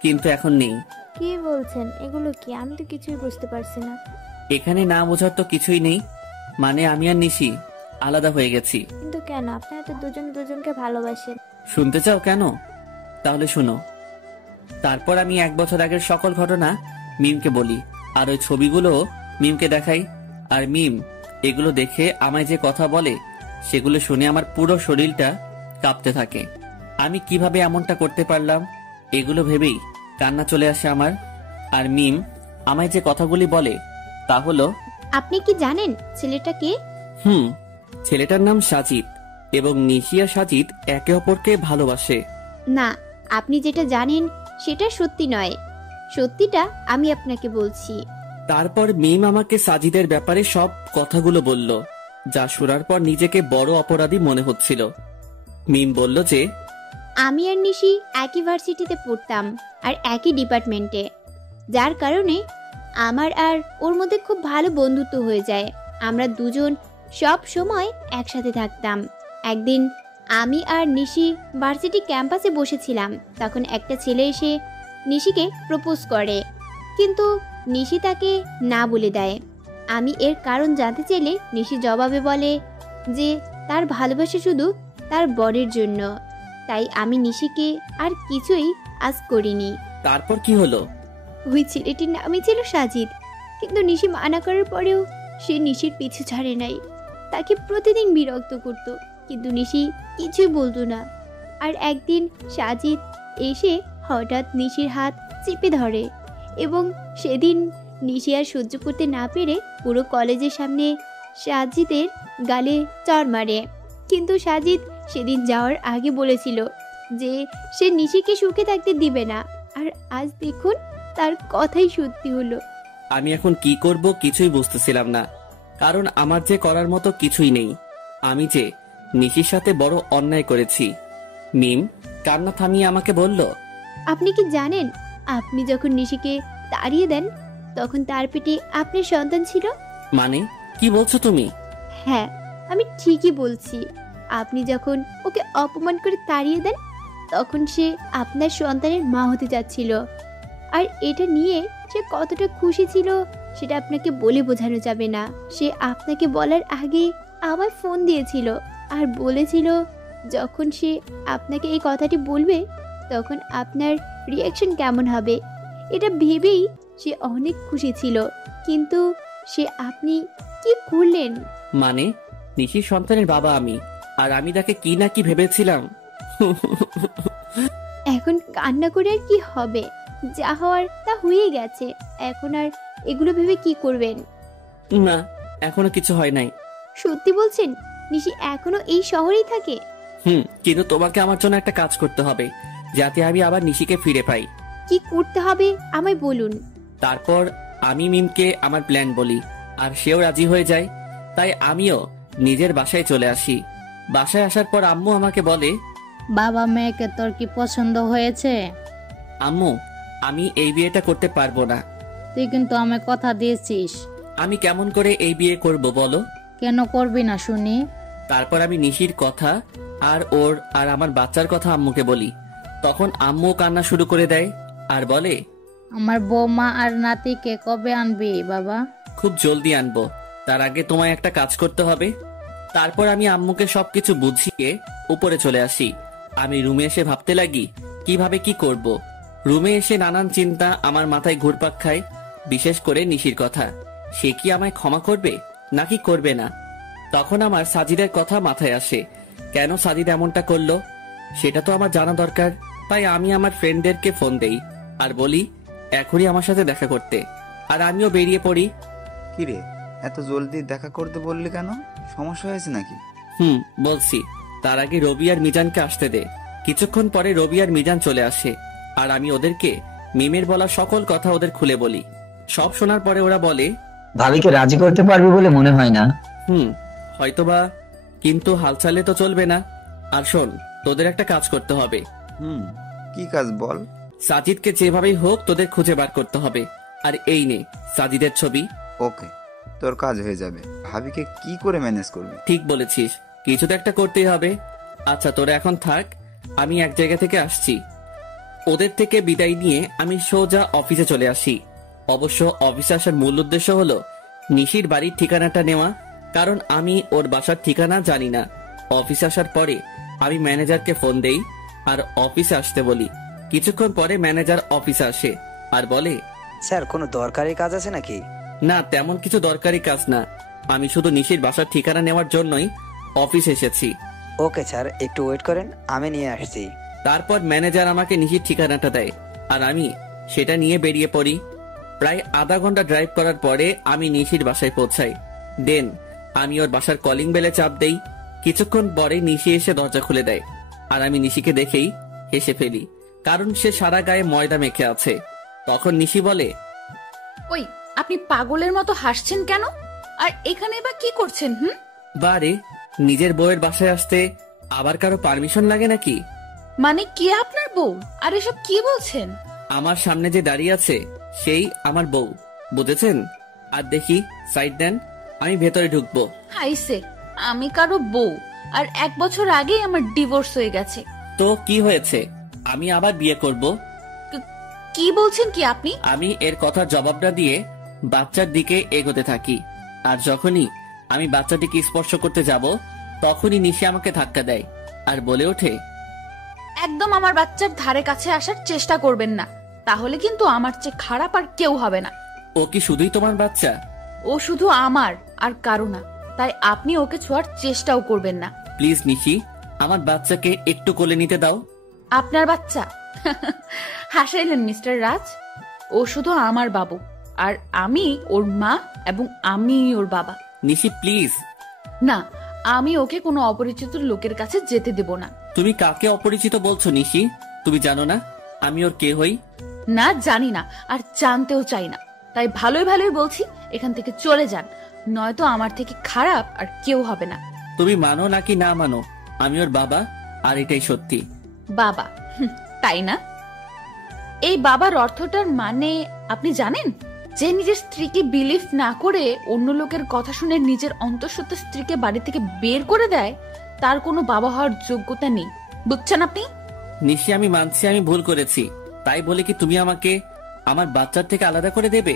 কিন্তু এখন নেই। কি বলছেন এগুলো? কি আমি তো কিছুই বুঝতে পারছি না। এখানে না বোঝার তো কিছুই নেই, মানে আমি আর নিশি আলাদা হয়ে গেছি। কিন্তু কেন? আপনারা তো দুজন দুজনকে ভালোবাসেন। শুনতে চাও কেন? তাহলে শুনো। তারপর আমি 1 বছর আগের সকল ঘটনা মিমকে বলি, আর ওই ছবিগুলো মিমকে দেখাই। আর মিম এগুলো দেখে আমায় যে কথা বলে সেগুলো শুনে আমার পুরো শরীরটা কাঁপতে থাকে। আমি কিভাবে এমনটা করতে পারলাম এগুলো ভেবেই কান্না চলে আসে আমার। আর মিম আমায় যে কথাগুলি বলে তা হলো, আপনি কি জানেন ছেলেটা কে? ছেলেটার নাম সাজিদ, এবং নিশি আর সাজিদ একে অপরকে ভালোবাসে। না, আপনি যেটা জানেন সেটা সত্যি নয়। সত্যিটা আমি আপনাকে বলছি। তারপর মিম আমাকে সাজিদের ব্যাপারে সব কথাগুলো বলল, যা শোনার পর নিজেকে বড় অপরাধী মনে হচ্ছিল। মিম বলল যে আমি আর নিশি একই ভার্সিটিতে পড়তাম আর একই ডিপার্টমেন্টে, যার কারণে আমার আর ওর মধ্যে খুব ভালো বন্ধুত্ব হয়ে যায়। আমরা দুজন সব সময় একসাথে থাকতাম। একদিন আমি আর নিশি ভার্সিটি ক্যাম্পাসে বসেছিলাম, তখন একটা ছেলে এসে নিশিকে প্রপোজ করে, কিন্তু নিশি তাকে না বলে দেয়। আমি এর কারণ জানতে চাইলে নিশি জবাবে বলে যে তার ভালোবাসা শুধু তার বরের জন্য। তাই আমি নিশিকে আর কিছুই আজ করিনি। তারপর কি হলো? ওই ছেলেটির নামই ছিল সাজিদ, কিন্তু নিশি মানা করার পরেও সে নিশির পিছু ছাড়ে নাই। তাকে প্রতিদিন বিরক্ত করত, কিন্তু নিশি কিছুই বলতো না। আর একদিন সাজিদ এসে হঠাৎ নিশির হাত চেপে ধরে, এবং সেদিন নিশি আর সহ্য করতে না পেরে পুরো কলেজের সামনে সাজিদের গালে চড় মারে। কিন্তু সাজিদ সেদিন যাওয়ার আগে বলেছিল যে সে নিশিকে সুখে থাকতে দিবে না, আর আজ দেখুন তার কথাই সত্যি হলো। আমি এখন কি করব কিছুই বুঝতেছিলাম না, কারণ আমার যে করার মতো কিছুই নেই। আমি যে নিশির সাথে বড় অন্যায় করেছি। মিম কান্না থামিয়ে আমাকে বলল, আপনি কি জানেন আপনি যখন নিশিকে তাড়িয়ে দেন তখন তার পেটে আপনার সন্তান ছিল? মানে কি বলছো তুমি? হ্যাঁ, আমি ঠিকই বলছি। আপনি যখন ওকে অপমান করে তাড়িয়ে দেন তখন সে আপনার সন্তানের মা হতে যাচ্ছিল। আর এটা নিয়ে সে কতটা খুশি ছিল সেটা আপনাকে বলে বোঝানো যাবে না। সে আপনাকে বলার আগে আমায় ফোন দিয়েছিল আর বলেছিল যখন সে আপনাকে এই কথাটি বলবে তখন আপনার রিয়াকশন কেমন হবে, এটা ভেবেই সে অনেক খুশি ছিল। কিন্তু সে আপনি কি করলেন? মানে নিশির সন্তানের বাবা আমি, আর আমি তাকে কি না কি ভেবেছিলাম। এখন কান্না করে আর কি হবে? যা হওয়ার তা হয়ে গেছে। এখন আর এগুলো ভেবে কি করবেন? না, এখনো কিছু হয় নাই। সত্যি বলছেন? নিশি এখনো এই শহরেই থাকে? কিন্তু তোমাকে আমার জন্য একটা কাজ করতে হবে, যাতে আমি আবার নিশিকে ফিরে পাই। কি করতে হবে আমায় বলুন। তারপর আমি মিমকে আমার প্ল্যান বলি, আর সেও রাজি হয়ে যায়। তাই আমিও নিজের বাসায় চলে আসি। বাসায় আসার পর আম্মু আমাকে বলে, বাবা মেয়েকে তোর কি পছন্দ হয়েছে? আম্মু আমি এই বিয়েটা করতে পারবো না। তুই কিন্তু আমায় কথা দিয়েছিস। আমি কেমন করে এই বিয়ে করব বলো? কেন করবি না শুনি? তারপর আমি নিশির কথা আর ওর আর আমার বাচ্চার কথা আম্মুকে বলি। তখন আম্মু কান্না শুরু করে দেয় আর বলে, আমার বৌমা আর নাতিকে কবে আনবি বাবা? খুব জলদি আনবো, তার আগে তোমায় একটা কাজ করতে হবে। তারপর আমি আম্মুকে সবকিছু বুঝিয়ে উপরে চলে আসি। আমি রুমে এসে ভাবতে লাগি কিভাবে কি করব। রুমে এসে নানান চিন্তা আমার মাথায় ঘুরপাক খায়, বিশেষ করে নিশির কথা। সে কি আমায় ক্ষমা করবে নাকি করবে না? তখন আমার সাজিদের কথা মাথায় আসে। কেন সাজিদ এমনটা করলো সেটা তো আমার জানা দরকার। তাই আমি আমার ফ্রেন্ডদেরকে ফোন দেই আর বলি এখনই আমার সাথে দেখা করতে, আর আমিও বেরিয়ে পড়ি। কিরে, এত জলদি দেখা করতে বললি কেন? সমস্যা হয়েছে নাকি? বলছি। তার আগে রবি আর মিজানকে আসতে দে। কিছুক্ষণ পরে রবি আর মিজান চলে আসে, আর আমি ওদেরকে মিমের বলা সকল কথা ওদের খুলে বলি। সব শোনার পরে ওরা বলে, ভাবিকে রাজি করতে পারবি বলে মনে হয় না। হয়তোবা, কিন্তু হালচালে তো চলবে না। আর শোন, তোদের একটা কাজ করতে হবে। কি কাজ বল? সাজিদকে যেভাবেই হোক তোদের খুঁজে বার করতে হবে। আর এই নে সাজিদের ছবি। ওকে, তোর কাজ হয়ে যাবে। ভাবিকে কি করে ম্যানেজ করবি? ঠিক বলেছিস, কিছু তো একটা করতেই হবে। আচ্ছা তোরা এখন থাক, আমি এক জায়গা থেকে আসছি। ওদের থেকে বিদায় নিয়ে আমি সোজা অফিসে চলে আসি। অবশ্য অফিসে আসার মূল উদ্দেশ্য হলো নিশির বাড়ির ঠিকানাটা নেওয়া, কারণ আমি ওর বাসার ঠিকানা জানি না। অফিসে আসার পরে আমি ম্যানেজারকে ফোন দেই আর অফিসে আসতে বলি। কিছুক্ষণ পরে ম্যানেজার অফিসে আসে আর বলে, স্যার কোনো দরকারি কাজ আছে নাকি? না, তেমন কিছু দরকারি কাজ না, আমি শুধু নিশির বাসার ঠিকানা নেওয়ার জন্যই অফিসে এসেছি। ওকে স্যার, একটু ওয়েট করেন, আমি নিয়ে আসছি। তারপর ম্যানেজার আমাকে নিশির ঠিকানাটা দেয় আর আমি সেটা নিয়ে বেরিয়ে পড়ি। প্রায় আধা ঘন্টা ড্রাইভ করার পরে আমি নিশির বাসায় পৌঁছাই। দেন আমি ওর বাসার কলিং বেলে চাপ দেই। কিছুক্ষণ পরে নিশি এসে দরজা খুলে দেয় আর আমি নিশিকে দেখেই হেসে ফেলি, কারণ সে সারা গায়ে ময়দা মেখে আছে। তখন নিশি বলে, ওই আপনি পাগলের মতো হাসছেন কেন? আর এখানে বা কি করছেন? বারে, নিজের বউয়ের বাসায় আসতে আবার কারো পারমিশন লাগে নাকি? মানে কি আপনার বউ? আর এসব কি বলছেন? আমার সামনে যে দাঁড়িয়ে আছে সেই আমার বউ, বুঝেছেন? আর দেখি সাইড দেন, আমি ভেতরে ঢুকবো। হাইসে, আমি কারো বউ? আর 1 বছর আগেই আমার ডিভোর্স হয়ে গেছে। তো কি হয়েছে, আমি আবার বিয়ে করব। কি বলছেন কি আপনি? আমি এর কথার জবাবটা দিয়ে বাচ্চার দিকে এগোতে থাকি, আর যখনই আমি বাচ্চাটিকে স্পর্শ করতে যাব তখনই নিশি আমাকে ধাক্কা দেয় আর বলে ওঠে, একদম আমার বাচ্চার ধারে কাছে আসার চেষ্টা করবেন না, তাহলে কিন্তু আমার চেয়ে খারাপ আর কেউ হবে না। ও কি শুধুই তোমার বাচ্চা? ও শুধু আমার আর কারো না, তাই আপনি ওকে ছোঁয়ার চেষ্টাও করবেন না। প্লিজ নিশি, আমার বাচ্চাকে একটু কোলে নিতে দাও। আপনার বাচ্চা? হাসাইলেন মিস্টার রাজ। ও শুধু আমার বাবু, আর আমি ওর মা এবং আমি ওর বাবা। নিশি প্লিজ। না, আমি ওকে কোনো অপরিচিত লোকের কাছে যেতে দেব না। তুমি কাকে অপরিচিত বলছো নিশি? তুমি জানো না আমি ওর কে হই? না, জানি না, আর জানতেও চাই না। তাই ভালোই ভালোই বলছি, এখান থেকে চলে যান, নয়তো আমার থেকে খারাপ আর কেউ হবে না। তুমি মানো নাকি না মানো, আমি ওর বাবা, আর এটাই সত্যি। বাবা? তাই না? এই বাবার অর্থটার মানে আপনি জানেন? যে নিজের স্ত্রীকে বিলিভ না করে অন্য লোকের কথা শুনে নিজের অন্তঃসত্ত্বা স্ত্রীকে বাড়ি থেকে বের করে দেয়, তার কোনো বাবা হওয়ার যোগ্যতা নেই, বুঝছেন আপনি? নিশি, আমি মানছি আমি ভুল করেছি, তাই বলে কি তুমি আমাকে আমার বাচ্চার থেকে আলাদা করে দেবে?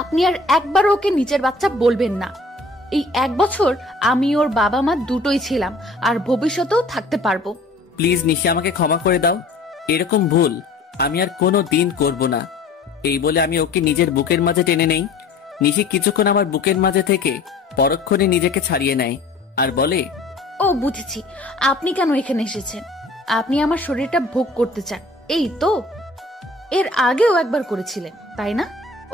আপনি আর একবার ওকে নিজের বাচ্চা বলবেন না। এই 1 বছর আমি ওর বাবা মা দুটোই ছিলাম, আর ভবিষ্যতেও থাকতে পারবো। প্লিজ নিশি, আমাকে ক্ষমা করে দাও, এরকম ভুল আমি আর কোনো দিন করব না। এই বলে আমি ওকে নিজের বুকের মাঝে টেনে নেই। নিশি কিছুক্ষণ আমার বুকের মাঝে থেকে পরক্ষণে নিজেকে ছাড়িয়ে নেয় আর বলে, ও বুঝেছি, আপনি কেন এখানে এসেছেন। আপনি আমার শরীরটা ভোগ করতে চান, এই তো? এর আগেও একবার করেছিলেন, তাই না?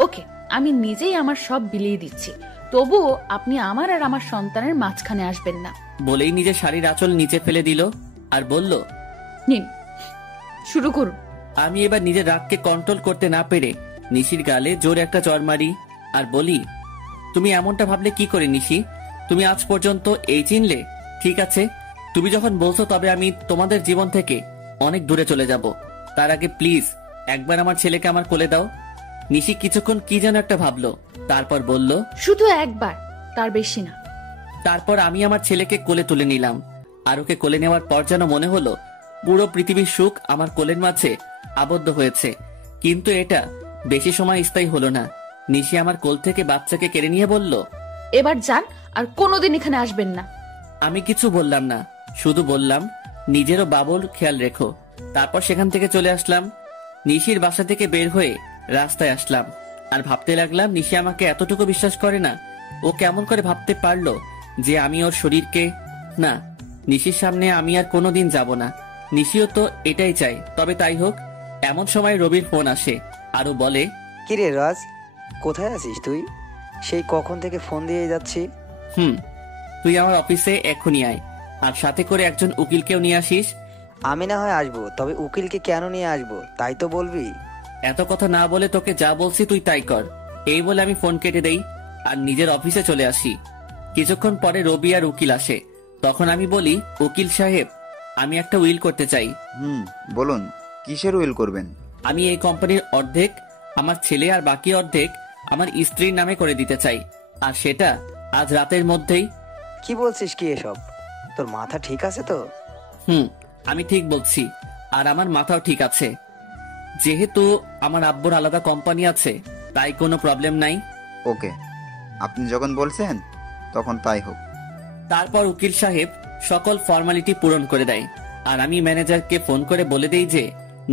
ওকে, আমি নিজেই আমার সব বিলিয়ে দিচ্ছি, তবুও আপনি আমার আর আমার সন্তানের মাঝখানে আসবেন না। বলেই নিজের শাড়ির আঁচল নিচে ফেলে দিল আর বলল, নিন, শুরু করুন। আমি এবার নিজের রাগকে কন্ট্রোল করতে না পেরে নিশির গালে জোরে একটা চড় মারি আর বলি, তুমি এমনটা ভাবলে কি করে নিশি? তুমি আজ পর্যন্ত এই চিনলে? ঠিক আছে, তুমি যখন বলছো তবে আমি তোমাদের জীবন থেকে অনেক দূরে চলে যাব। তার আগে প্লিজ একবার আমার ছেলেকে আমার কোলে দাও। নিশি কিছুক্ষণ কি যেন একটা ভাবলো, তারপর বলল, শুধু একবার, তার বেশি না। তারপর আমি আমার ছেলেকে কোলে তুলে নিলাম, আর ওকে কোলে নেওয়ার পর যেন মনে হলো পুরো পৃথিবীর সুখ আমার কোলের মাঝে আবদ্ধ হয়েছে। কিন্তু এটা বেশি সময় স্থায়ী হলো না। নিশি আমার কোল থেকে বাচ্চাকে কেড়ে নিয়ে বলল, এবার যান, আর কোনোদিন এখানে আসবেন না। আমি কিছু বললাম না, শুধু বললাম নিজেরও বাবুর খেয়াল রেখো। তারপর সেখান থেকে চলে আসলাম। নিশির বাসা থেকে বের হয়ে রাস্তায় আসলাম আর ভাবতে লাগলাম, নিশি আমাকে এতটুকু বিশ্বাস করে না। ও কেমন করে ভাবতে পারলো যে আমি ওর শরীরকে? না, নিশির সামনে আমি আর কোনোদিন যাব না। নিশিও তো এটাই চাই। তবে তাই হোক। এমন সময় রবির ফোন আসে আরো বলে, কিরে রাজ, কোথায় আছিস তুই? সেই কখন থেকে ফোন দিয়ে যাচ্ছি। তুই আমার অফিসে এখনই আয়, আর সাথে করে একজন উকিলকেও নিয়ে আসিস। আমি না হয় আসবো, তবে উকিলকে কেন নিয়ে আসবো তাই তো বলবি। এত কথা না বলে তোকে যা বলছি তুই তাই কর। এই বলে আমি ফোন কেটে দেই আর নিজের অফিসে চলে আসি। কিছুক্ষণ পরে রবি আর উকিল আসে। তখন আমি বলি, উকিল সাহেব, আমি একটা উইল করতে চাই। বলুন, কিসের উইল করবেন? আমি এই কোম্পানির অর্ধেক আমার ছেলে আর বাকি অর্ধেক আমার স্ত্রীর নামে করে দিতে চাই, আর সেটা আজ রাতের মধ্যেই। কি বলছিস কি এসব? তোর মাথা ঠিক আছে তো? আমি ঠিক বলছি, আর আমার মাথাও ঠিক আছে। যেহেতু আমার আব্বুর আলাদা কোম্পানি আছে, তাই কোনো প্রবলেম নাই। ওকে, আপনি যখন বলছেন তখন তাই হোক। তারপর উকিল সাহেব সকল ফর্মালিটি পূরণ করে দেয়, আর আমি ম্যানেজারকে ফোন করে বলে দেই যে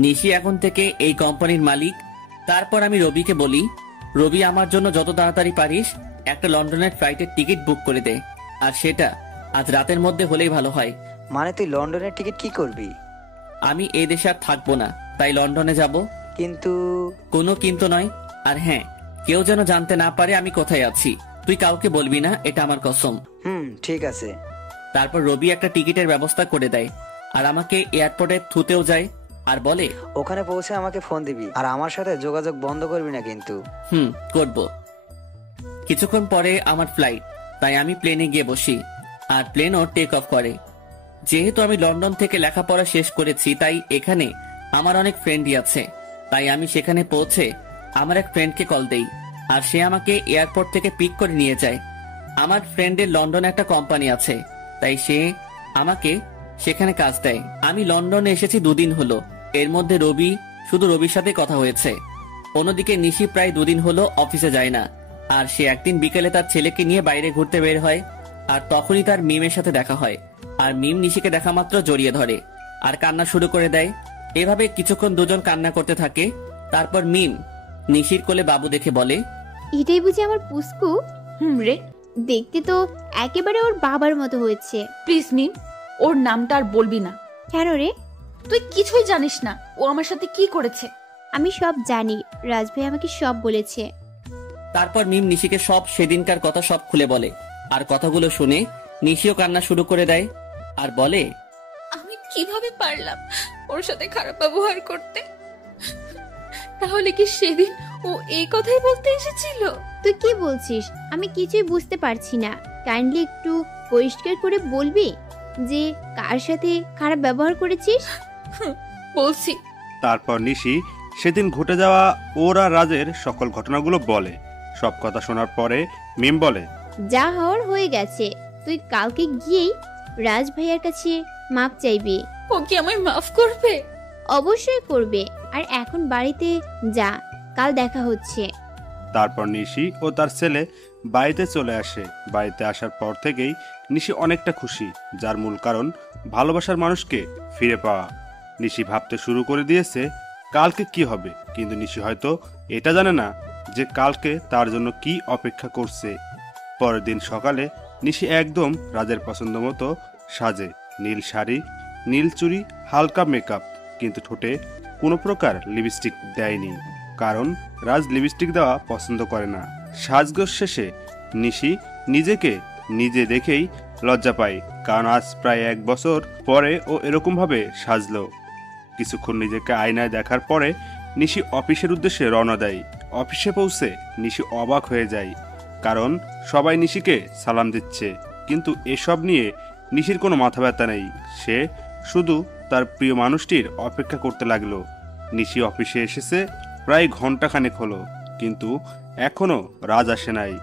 নিশি এখন থেকে এই কোম্পানির মালিক। তারপর আমি রবিকে বলি, রবি আমার জন্য যত তাড়াতাড়ি পারিস একটা লন্ডনের ফ্লাইটের টিকিট বুক করে দে, আর সেটা আজ রাতের মধ্যে হলেই ভালো হয়। মানে তুই লন্ডনের টিকিট কি করবি? আমি এই দেশে আর থাকবো না, তাই লন্ডনে যাব। কিন্তু কোনো কিন্তু নয়, আর হ্যাঁ, কেউ যেন জানতে না পারে আমি কোথায় আছি। তুই কাউকে বলবি না, এটা আমার কসম। ঠিক আছে। তারপর রবি একটা টিকিটের ব্যবস্থা করে দেয়, আর আমাকে এয়ারপোর্টে থুতেও যায়, আর বলে ওখানে পৌঁছে আমাকে ফোন দিবি, আর আমার সাথে যোগাযোগ বন্ধ করবি না কিন্তু। করব। কিছুক্ষণ পরে আমার ফ্লাইট, তাই আমি প্লেনে গিয়ে বসি, আর প্লেনও টেক অফ করে। যেহেতু আমি লন্ডন থেকে লেখাপড়া শেষ করেছি, তাই এখানে আমার অনেক ফ্রেন্ডই আছে। তাই আমি সেখানে পৌঁছে আমার এক ফ্রেন্ডকে কল দেই, আর সে আমাকে এয়ারপোর্ট থেকে পিক করে নিয়ে যায়। আমার ফ্রেন্ডের লন্ডনে একটা কোম্পানি আছে, তাই সে আমাকে সেখানে কাজ দেয়। আমি লন্ডনে এসেছি 2 দিন হলো। এর মধ্যে শুধু রবির সাথে কথা হয়েছে। অন্যদিকে নিশি প্রায় 2 দিন হলো অফিসে যায় না, আর সে একদিন বিকেলে তার ছেলেকে নিয়ে বাইরে ঘুরতে বের হয়, আর তখনই তার মিমের সাথে দেখা হয়। আর মিম নিশিকে দেখা মাত্র জড়িয়ে ধরে আর কান্না শুরু করে দেয়। এভাবে কিছুক্ষণ দুজন কান্না করতে থাকে। তারপর মিম নিশির কোলে বাবু দেখে বলে, এটাই বুঝি আমার পুস্কু? রে, দেখতে তো একেবারে ওর বাবার মতো হয়েছে। প্লিজ মিম, ওর নামটা আর বলবি না। কেন রে? তুই কিছুই জানিস না ও আমার সাথে কি করেছে। আমি সব জানি, রাজ ভাই আমাকে সব বলেছে। তারপর মিম নিশিকে সব সেদিনকার কথা সব খুলে বলে, আর কথাগুলো শুনে নিশিও কান্না শুরু করে দেয়, আর বলে, আমি কিভাবে পারলাম ওর সাথে খারাপ ব্যবহার করতে? তাহলে কি সেদিন ও এই কথাই বলতে এসেছিল? তুই কি বলছিস? আমি কিছুই বুঝতে পারছি না। কাইন্ডলি একটু পরিষ্কার করে বলবি যে কার সাথে খারাপ ব্যবহার করেছিস? বলছি। তারপর নিশি সেদিন ঘটে যাওয়া ওর আর রাজের সকল ঘটনাগুলো বলে। সব কথা শোনার পরে মিম বলে, যা হওয়ার হয়ে গেছে, তুই কালকে গিয়েই রাজ ভাইয়ার কাছে মাপ চাইবি। ও কি আমায় মাফ করবে? অবশ্যই করবে। আর এখন বাড়িতে যা, কাল দেখা হচ্ছে। তারপর নিশি ও তার ছেলে বাড়িতে চলে আসে। বাড়িতে আসার পর থেকেই নিশি অনেকটা খুশি, যার মূল কারণ ভালোবাসার মানুষকে ফিরে পাওয়া। নিশি ভাবতে শুরু করে দিয়েছে কালকে কি হবে, কিন্তু নিশি হয়তো এটা জানে না যে কালকে তার জন্য কি অপেক্ষা করছে। পরের দিন সকালে নিশি একদম রাজের পছন্দ মতো সাজে। নীল শাড়ি, নীল চুড়ি, হালকা মেকআপ, কিন্তু ঠোঁটে কোনো প্রকার লিপস্টিক দেয়নি, কারণ রাজ লিপস্টিক দেওয়া পছন্দ করে না। সাজগোজ শেষে নিশি নিজেকে নিজে দেখেই লজ্জা পায়, কারণ আজ প্রায় 1 বছর পরে ও এরকমভাবে সাজলো। কিছুক্ষণ নিজেকে আয়নায় দেখার পরে নিশি অফিসের উদ্দেশ্যে রওনা দেয়। অফিসে পৌঁছে নিশি অবাক হয়ে যায়, কারণ সবাই নিশিকে সালাম দিচ্ছে, কিন্তু এসব নিয়ে নিশির কোনো মাথা ব্যথা নেই। সে শুধু তার প্রিয় মানুষটির অপেক্ষা করতে লাগলো। নিশি অফিসে এসেছে প্রায় ঘন্টাখানেক হলো, কিন্তু এখনো রাজ আসে নাই।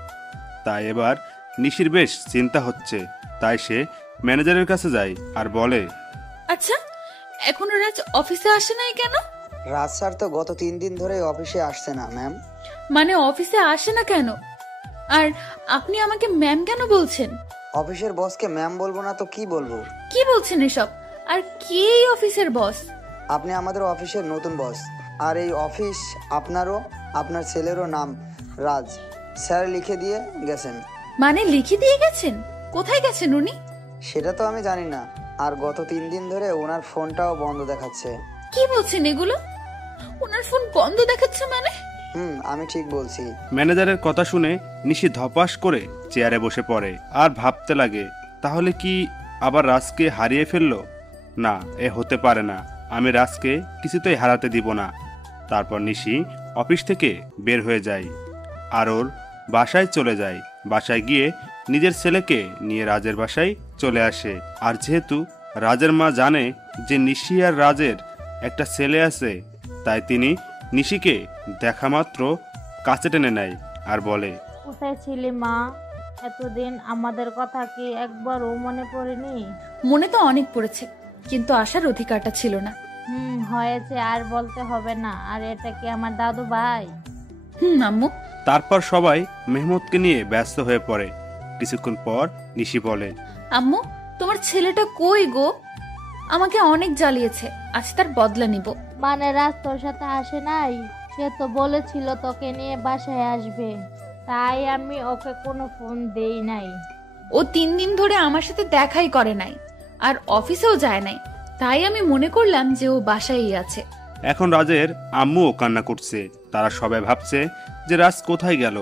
তাই এবার নিশির বেশ চিন্তা হচ্ছে। তাই সে ম্যানেজারের কাছে যায় আর বলে, আচ্ছা, এখনো রাজ অফিসে আসে নাই কেন? রাজ স্যার তো গত 3 দিন ধরে অফিসে আসছে না ম্যাম। মানে অফিসে আসে না কেন? আর আপনি আমাকে ম্যাম কেন বলছেন? অফিসের বসকে ম্যাম বলবো না তো কি বলবো? কি বলছেন এসব? আর কে এই অফিসের বস? আপনি আমাদের অফিসের নতুন বস, আর এই অফিস আপনারও আপনার ছেলেরও নাম রাজ। স্যার লিখে দিয়ে গেছেন। মানে লিখে দিয়ে গেছেন? কোথায় গেছেন উনি? সেটা তো আমি জানি না। আর গত 3 দিন ধরে ওনার ফোনটাও বন্ধ দেখাচ্ছে। কি বলছেন এগুলো? ওনার ফোন বন্ধ দেখাচ্ছে মানে? আমি ঠিক বলছি। ম্যানেজারের কথা শুনে নিশি ধপাস করে চেয়ারে বসে পড়ে আর ভাবতে লাগে, তাহলে কি আবার রাজকে হারিয়ে ফেললো? না, এ হতে পারে না। আমি রাজকে কিছুতেই হারাতে দিব না। তারপর নিশি অফিস থেকে বের হয়ে যায় আর ওর বাসায় চলে যায়। বাসায় গিয়ে নিজের ছেলেকে নিয়ে রাজের বাসায় চলে আসে। আর যেহেতু রাজের মা জানে যে নিশি আর রাজের একটা ছেলে আছে, তাই তিনি নিশিকে দেখা মাত্র কাছে টেনে নেয় আর বলে, কোথায় ছিলে মা? এতদিন আমাদের কথা কি একবারও মনে পড়েনি? মনে তো অনেক পড়েছে, কিন্তু আসার অধিকারটা ছিল না। হয়েছে, আর বলতে হবে না। আর এটা কি আমার দাদু ভাই? আম্মু। তারপর সবাই মেহমুদকে নিয়ে ব্যস্ত হয়ে পড়ে। কিছুক্ষণ পর নিশি বলে, আম্মু, তোমার ছেলেটা কই গো? আমাকে অনেক জ্বালিয়েছে, আজ তার বদলা নিব। মানে রাজ তোর সাথে আসে নাই? সে তো বলেছিল তোকে নিয়ে বাসায় আসবে, তাই আমি ওকে কোনো ফোন দেই নাই। ও 3 দিন ধরে আমার সাথে দেখাই করে নাই, আর অফিসেও যায় নাই, তাই আমি মনে করলাম যে ও বাসায়ই আছে। এখন রাজের আম্মুও কান্না করছে। তারা সবাই ভাবছে যে রাজ কোথায় গেল।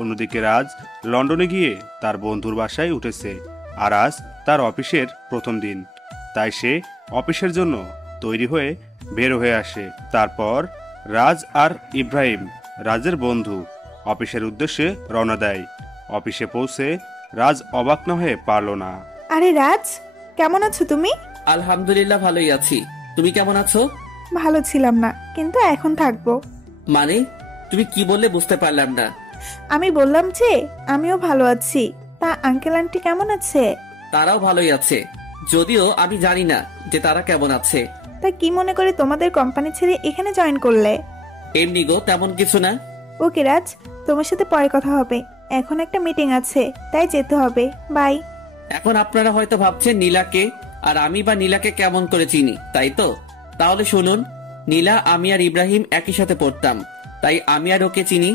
অন্যদিকে রাজ লন্ডনে গিয়ে তার বন্ধুর বাসায় উঠেছে, আর আজ তার অফিসের প্রথম দিন, তাই সে অফিসের জন্য তৈরি হয়ে বের হয়ে আসে। তারপর রাজ আর ইব্রাহিম, রাজের বন্ধু, অফিসের উদ্দেশ্যে রওনা দেয়। অফিসে পৌঁছে রাজ অবাক না হয়ে পারল না। আরে রাজ, কেমন আছো তুমি? আলহামদুলিল্লাহ ভালোই আছি। তুমি কেমন আছো? ভালো ছিলাম না, কিন্তু এখন থাকবো। মানে তুমি কি বললে বুঝতে পারলাম না। আমি বললাম যে আমিও ভালো আছি। তা আঙ্কেল আন্টি কেমন আছে? তারাও ভালোই আছে, যদিও আমি জানি না যে তারা কেমন আছে। তা কি মনে করে তোমাদের কোম্পানি ছেড়ে এখানে জয়েন করলে? এমনি গো, তেমন কিছু না। ওকে রাজ, তোমার সাথে পরে কথা হবে, এখন একটা মিটিং আছে, তাই যেতে হবে। বাই। এখন আপনারা হয়তো ভাবছেন নীলাকে আর আমি বা নীলাকে কেমন করে চিনি, তাই তো? তাহলে শুনুন, নীলা, আমি আর ইব্রাহিম একই সাথে পড়তাম, তাই আমি আর ওকে চিনি।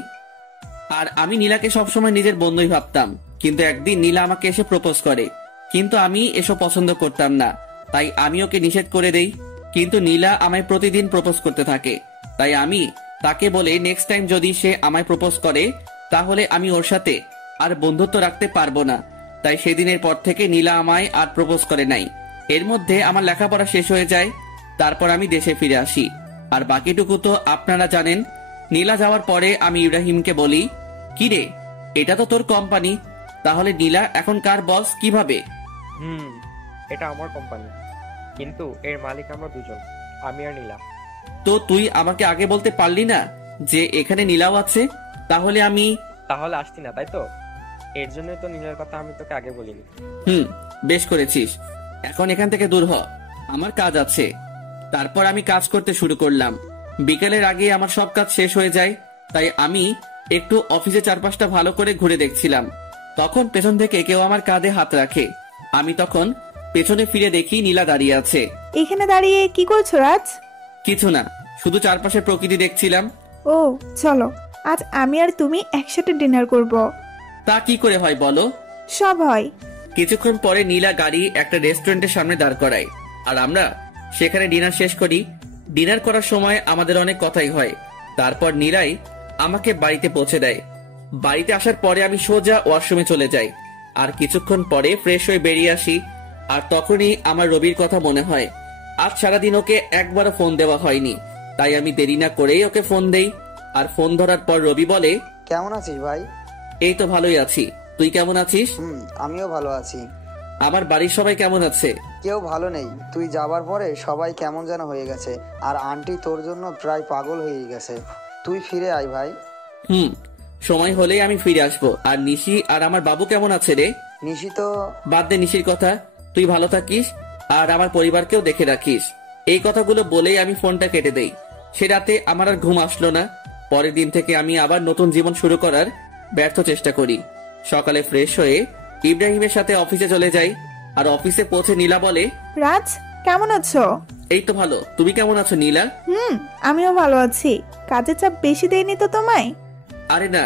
আর আমি নীলাকে সবসময় নিজের বন্ধুই ভাবতাম, কিন্তু একদিন নীলা আমাকে এসে প্রপোজ করে, কিন্তু আমি এসব পছন্দ করতাম না, তাই আমি ওকে নিষেধ করে দেই। কিন্তু নীলা আমায় প্রতিদিন প্রপোজ করতে থাকে, তাই আমি তাকে বলে নেক্সট টাইম যদি সে আমায় প্রপোজ করে তাহলে আমি ওর সাথে আর বন্ধুত্ব রাখতে পারবো না। তাই সেদিনের পর থেকে নীলা আমায় আর প্রপোজ করে নাই। এর মধ্যে আমার লেখাপড়া শেষ হয়ে যায়, তারপর আমি দেশে ফিরে আসি। আর বাকিটুকু তো আপনারা জানেন। নীলা যাওয়ার পরে আমি ইব্রাহিমকে বলি, কি রে, এটা তো তোর কোম্পানি, তাহলে নীলা এখন কার বস কিভাবে? এটা আমার কোম্পানি, কিন্তু এর মালিক আমরা দুজন, আমি আর নীলা। তো তুই আমাকে আগে বলতে পারলি না যে এখানে নীলাও আছে? তাহলে আসতি না, তাই তো? এর জন্য তো নীলার কথা আমি তোকে আগে বলিনি। বেশ করেছিস। এখন এখান থেকে দূর হ, আমার কাজ আছে। তারপর আমি কাজ করতে শুরু করলাম। বিকেলের আগে আমার সব কাজ শেষ হয়ে যায়, তাই আমি একটু অফিসে চারপাশটা ভালো করে ঘুরে দেখছিলাম। তখন পেছন থেকে কেউ আমার কাঁধে হাত রাখে। আমি তখন পেছনে ফিরে দেখি নীলা দাঁড়িয়ে আছে। এখানে দাঁড়িয়ে কি করছো রাজ? কিছু না, শুধু চারপাশের প্রকৃতি দেখছিলাম। ও চলো, আজ আমি আর তুমি একসাথে ডিনার করব। তা কি করে হয় বলো? সব হয়। কিছুক্ষণ পরে নীলা গাড়ি একটা রেস্টুরেন্টের সামনে দাঁড় করায়, আর আমরা সেখানে ডিনার শেষ করি। ডিনার করার সময় আমাদের অনেক কথাই হয়। তারপর নীলাই আমাকে বাড়িতে পৌঁছে দেয়। বাড়িতে আসার পরে আমি সোজা ওয়াশরুমে চলে যাই, আর কিছুক্ষণ পরে ফ্রেশ হয়ে বেরিয়ে আসি। আর তখনই আমার রবির কথা মনে হয়। আজ সারাদিন ওকে একবারও ফোন দেওয়া হয়নি, তাই আমি দেরি না করেই ওকে ফোন দেই। আর ফোন ধরার পর রবি বলে, কেমন আছিস ভাই? এই তো ভালোই আছি, তুই কেমন আছিস? আমিও ভালো আছি। আমার বাড়ির সবাই কেমন আছে? কেউ ভালো নেই, তুই যাবার পরে সবাই কেমন যেন হয়ে গেছে। আর আন্টি তোর জন্য প্রায় পাগল হয়ে গেছে। তুই ফিরে আয় ভাই। সময় হলেই আমি ফিরে আসবো। আর নিশি আর আমার বাবু কেমন আছে রে? নিশি তো বাদ দে নিশির কথা, তুই ভালো থাকিস আর আমার পরিবারকেও দেখে রাখিস। এই কথাগুলো বলেই আমি ফোনটা কেটে দেই। সে রাতে আমার আর ঘুম আসলো না। পরের দিন থেকে আমি আবার নতুন জীবন শুরু করার ব্যর্থ চেষ্টা করি। সকালে ফ্রেশ হয়ে ইব্রাহিমের সাথে অফিসে চলে যাই। আর অফিসে পৌঁছে নীলা বলে, রাজ কেমন আছো? এই তো ভালো, তুমি কেমন আছো নীলা? আমিও ভালো আছি। কাজের চাপ বেশি দেয়নি তো তোমায়? আরে না,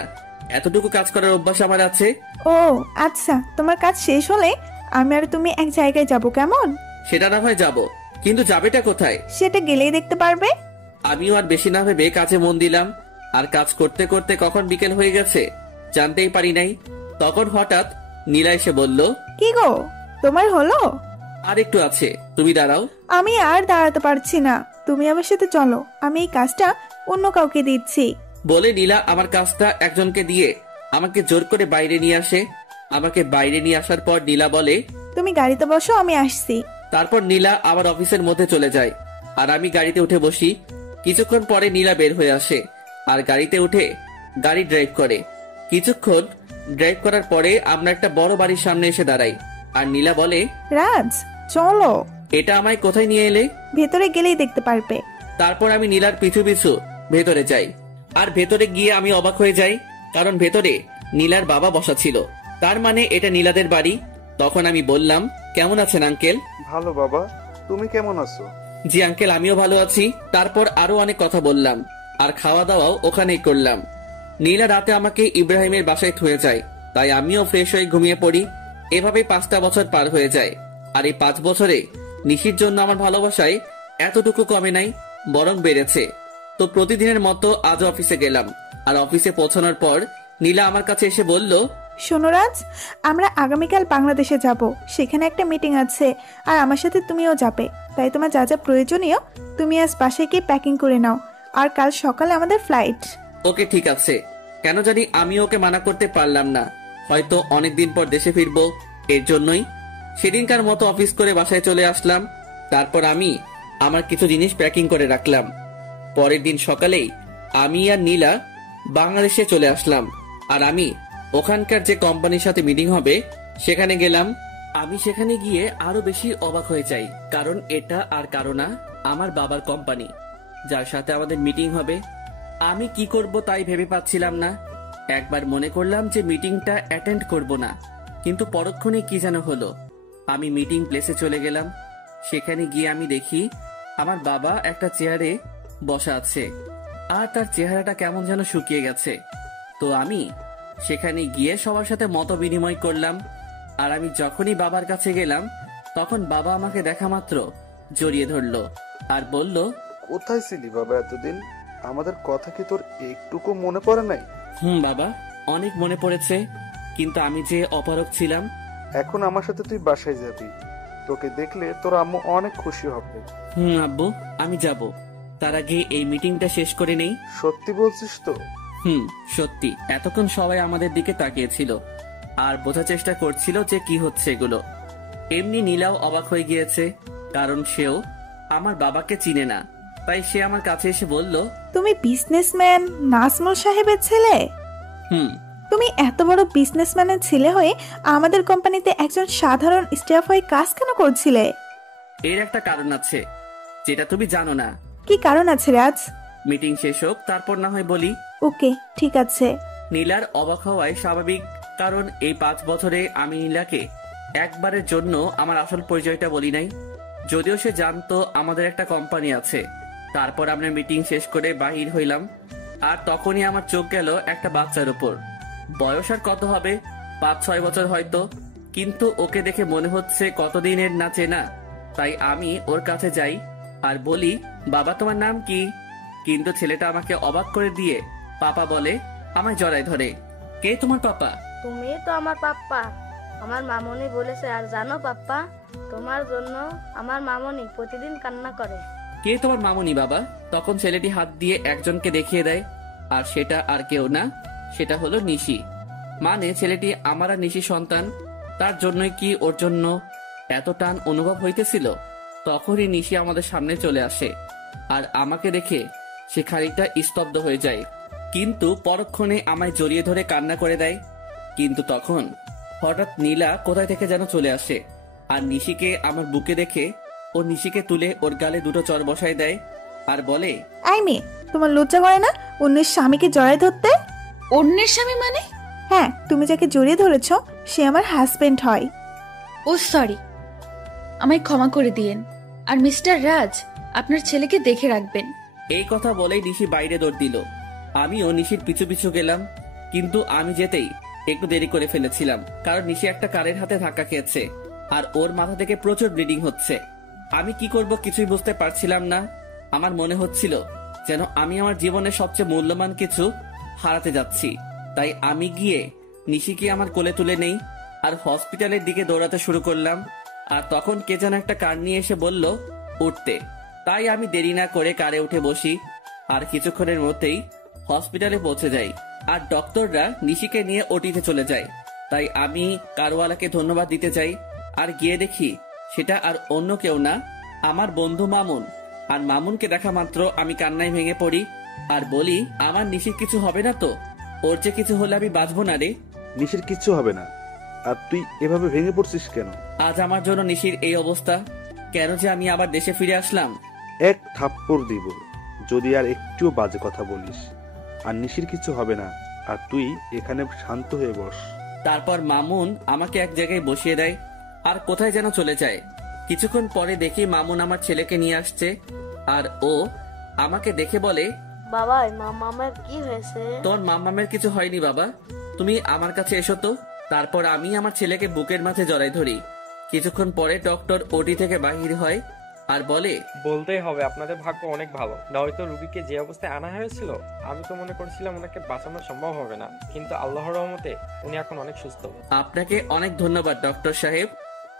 এতটুকু কাজ করার অভ্যাস আমার আছে। ও আচ্ছা, তোমার কাজ শেষ হলে আমি আর তুমি এক জায়গায় যাব, কেমন? সেটা না হয় যাবো, কিন্তু যাবেটা কোথায়? সেটা গেলেই দেখতে পারবে। আমিও আর বেশি না ভেবে কাজে মন দিলাম। আর কাজ করতে করতে কখন বিকেল হয়ে গেছে জানতেই পারি নাই। তখন হঠাৎ নীলা এসে বলল, কি গো, তোমার হলো? আর একটু আছে, তুমি দাঁড়াও। আমি আর দাঁড়াতে পারছি না, তুমি আমার সাথে চলো, আমি এই কাজটা অন্য কাউকে দিচ্ছি। বলে নীলা আমার কাজটা একজনকে দিয়ে আমাকে জোর করে বাইরে নিয়ে আসে। আমাকে বাইরে নিয়ে আসার পর নীলা বলে, তুমি গাড়িতে বসো, আমি আসছি। তারপর নীলা আমার অফিসের মধ্যে চলে যায়, আর আমি গাড়িতে উঠে বসি। কিছুক্ষণ পরে নীলা বের হয়ে আসে আর গাড়িতে উঠে গাড়ি ড্রাইভ করে। কিছুক্ষণ ড্রাইভ করার পরে আমরা একটা বড় বাড়ির সামনে এসে দাঁড়াই, আর নীলা বলে, রাজ চলো। এটা আমায় কোথায় নিয়ে এলে? ভেতরে গেলেই দেখতে পারবে। তারপর আমি নীলার পিছু পিছু ভেতরে যাই, আর ভেতরে গিয়ে আমি অবাক হয়ে যাই, কারণ ভেতরে নীলার বাবা বসা ছিল। তার মানে এটা নীলাদের বাড়ি। তখন আমি বললাম, কেমন আছেন আঙ্কেল? ভালো বাবা, তুমি কেমন আছো? জি আঙ্কেল, আমিও ভালো আছি। তারপর আরো অনেক কথা বললাম, আর খাওয়া দাওয়াও ওখানেই করলাম। নীলা রাতে আমাকে ইব্রাহিমের বাসায় থুয়ে যায়, তাই আমিও ফ্রেশ হয়ে ঘুমিয়ে পড়ি। এভাবে 5টা বছর পার হয়ে যায়, আর এই 5 বছরে নিশির জন্য আমার ভালোবাসায় এতটুকু কমে নাই, বরং বেড়েছে। তো প্রতিদিনের মতো আজও অফিসে গেলাম, আর অফিসে পৌঁছানোর পর নীলা আমার কাছে এসে বলল, শোনো রাজ, আমরা আগামীকাল বাংলাদেশে যাব। সেখানে একটা মিটিং আছে, আর আমার সাথে তুমিও যাবে। তাই তোমার যা যা প্রয়োজনীয় তুমি আজ বাসায় গিয়ে প্যাকিং করে নাও, আর কাল সকালে আমাদের ফ্লাইট। ওকে ঠিক আছে। কেন জানি আমি ওকে মানা করতে পারলাম না, হয়তো অনেকদিন পর দেশে ফিরবো, এর জন্যই। সেদিনকার মতো অফিস করে বাসায় চলে আসলাম। তারপর আমি আমার কিছু জিনিস প্যাকিং করে রাখলাম। পরের দিন সকালেই আমি আর নীলা বাংলাদেশে চলে আসলাম, আর আমি ওখানকার যে কোম্পানির সাথে মিটিং হবে সেখানে গেলাম। আমি সেখানে গিয়ে আরো বেশি অবাক হয়ে যাই, কারণ এটা আর কারো না, আমার বাবার কোম্পানি, যার সাথে আমাদের মিটিং হবে। আমি কি করব তাই ভেবে পাচ্ছিলাম না। একবার মনে করলাম যে মিটিংটা অ্যাটেন্ড করব না, কিন্তু পরক্ষণে কি যেন হলো। আমি মিটিং প্লেসে চলে গেলাম। সেখানে গিয়ে আমি দেখি আমার বাবা একটা চেয়ারে বসা আছে, আর তার চেহারাটা কেমন যেন শুকিয়ে গেছে। তো আমি সেখানে গিয়ে সবার সাথে মত বিনিময় করলাম। আর আমি যখনই বাবার কাছে গেলাম, তখন বাবা আমাকে দেখা মাত্র জড়িয়ে ধরলো আর বলল, কোথায় ছিলি বাবা এতদিন? আমাদের কথা কি তোর একটুকু মনে পড়ে নাই? বাবা, অনেক মনে পড়েছে, কিন্তু আমি যে অপারগ ছিলাম। এখন আমার সাথে তুই বাসায় যাবি, তোকে দেখলে তোর আম্মু অনেক খুশি হবে। আব্বু, আমি যাব। তার আগে এই মিটিংটা শেষ করে নেই। সত্যি বলছিস তো? সত্যি। এতক্ষণ সবাই আমাদের দিকে তাকিয়েছিল আর বোঝার চেষ্টা করছিল যে কি হচ্ছে এগুলো। এমনি নীলাও অবাক হয়ে গিয়েছে, কারণ সেও আমার বাবাকে চিনে না। তাই সে আমার কাছে এসে বলল, তুমি বিজনেসম্যান নাজমুল সাহেবের ছেলে? তুমি এত বড় বিজনেসম্যানের ছেলে হয়ে আমাদের কোম্পানিতে একজন সাধারণ স্টাফ হয়ে কাজ কেন করছিলে? এর একটা কারণ আছে, যেটা তুমি জানো না। কি কারণ আছে রাজ? মিটিং শেষ হোক, তারপর না হয় বলি। ওকে, ঠিক আছে। নীলার অবাক হওয়ায় স্বাভাবিক, কারণ এই 5 বছরে আমি নীলাকে একবারের জন্য আমার আসল পরিচয়টা বলি নাই। যদিও সে জানতো আমাদের একটা কোম্পানি আছে। তারপর আমরা মিটিং শেষ করে বাহির হইলাম, আর তখনই আমার চোখ গেল একটা বাচ্চার উপর। বয়স আর কত হবে, 5-6 বছর হয়তো, কিন্তু ওকে দেখে মনে হচ্ছে কতদিনের না চেনা। তাই আমি ওর কাছে যাই আর বলি, বাবা তোমার নাম কি? কিন্তু ছেলেটা আমাকে অবাক করে দিয়ে পাপা বলে, আমায় জড়ায় ধরে। কে তোমার পাপা? তুমি তো আমার পাপ্পা, আমার মামনি বলেছে। আর জানো পাপ্পা, তোমার জন্য আমার মামনি প্রতিদিন কান্না করে। কে তোমার মামনি বাবা? তখন ছেলেটি হাত দিয়ে একজনকে দেখিয়ে দেয়, আর সেটা আর কেউ না, সেটা হলো নিশি। মানে ছেলেটি আমার আর নিশি সন্তান, তার জন্যই কি ওর জন্য এত টান অনুভব হইতেছিল। তখনই নিশি আমাদের সামনে চলে আসে, আর আমাকে দেখে সে খানিকটা স্তব্ধ হয়ে যায়, কিন্তু পরক্ষণে আমায় জড়িয়ে ধরে কান্না করে দেয়। কিন্তু তখন হঠাৎ নীলা কোথায় থেকে যেন চলে আসে, আর নিশিকে আমার বুকে দেখে ও নিশিকে তুলে ওর গালে 2টো চড় বসায় দেয়, আর বলে, আই মেয়ে, তোমার লজ্জা করে না অন্যের স্বামীকে জড়ায় ধরতে? অন্যের স্বামী মানে? হ্যাঁ, তুমি যাকে জড়িয়ে ধরেছ সে আমার হাজবেন্ড হয়। ও সরি, আমায় ক্ষমা করে দিয়েন। আর মিস্টার রাজ, আপনার ছেলেকে দেখে রাখবেন। এই কথা বলেই নিশি বাইরে দৌড় দিল। আমিও নিশির পিছু পিছু গেলাম, কিন্তু আমি যেতেই একটু দেরি করে ফেলেছিলাম, কারণ নিশি একটা কারের হাতে ধাক্কা খেয়েছে, আর ওর মাথা থেকে প্রচুর ব্লিডিং হচ্ছে। আমি কি করব কিছুই বুঝতে পারছিলাম না। আমার মনে হচ্ছিল যেন আমি আমার জীবনের সবচেয়ে মূল্যবান কিছু হারাতে যাচ্ছি। তাই আমি গিয়ে নিশিকে আমার কোলে তুলে নেই, আর হসপিটালের দিকে দৌড়াতে শুরু করলাম। আর তখন কে যেন একটা কার নিয়ে এসে বলল উঠতে। তাই আমি দেরি না করে কারে উঠে বসি, আর কিছুক্ষণের মধ্যেই হসপিটালে পৌঁছে যাই, আর ডক্টররা নিশিকে নিয়ে ওটিতে চলে যায়। তাই আমি কারওয়ালাকে ধন্যবাদ দিতে চাই, আর গিয়ে দেখি সেটা আর অন্য কেউ না, আমার বন্ধু মামুন। আর মামুনকে দেখা মাত্র আমি কান্নায় ভেঙে পড়ি আর বলি, আমার নিশির কিছু হবে না তো? ওর যে কিছু হলে আমি বাঁচবো না রে। নিশির কিচ্ছু হবে না। আর তুই এভাবে ভেঙে পড়ছিস কেন? আজ আমার জন্য নিশির এই অবস্থা, কেন যে আমি আবার দেশে ফিরে আসলাম। এক থাপ্পড় দিব যদি আর একটুও বাজে কথা বলিস। আর নিশির কিছু হবে না, আর তুই এখানে শান্ত হয়ে বস। তারপর মামুন আমাকে এক জায়গায় বসিয়ে দেয় আর কোথায় যেন চলে যায়। কিছুক্ষণ পরে দেখি মামুন আমার ছেলেকে নিয়ে আসছে, আর ও আমাকে দেখে বলে, বাবা মামার কি হয়েছে? তোর মামামের কিছু হয়নি বাবা, তুমি আমার কাছে এসো তো। তারপর আমি আমার ছেলেকে বুকের মাঝে জড়াই ধরি। কিছুক্ষণ পরে ডক্টর ওটি থেকে বাহির হয় আর বলে, বলতেই হবে আপনাদের ভাগ্য অনেক ভালো, নয়তো রুগীকে যে অবস্থায় আনা হয়েছিল আমি তো মনে করেছিলাম ওনাকে বাঁচানো সম্ভব হবে না, কিন্তু আল্লাহর রহমতে উনি এখন অনেক সুস্থ। আপনাকে অনেক ধন্যবাদ ডক্টর সাহেব,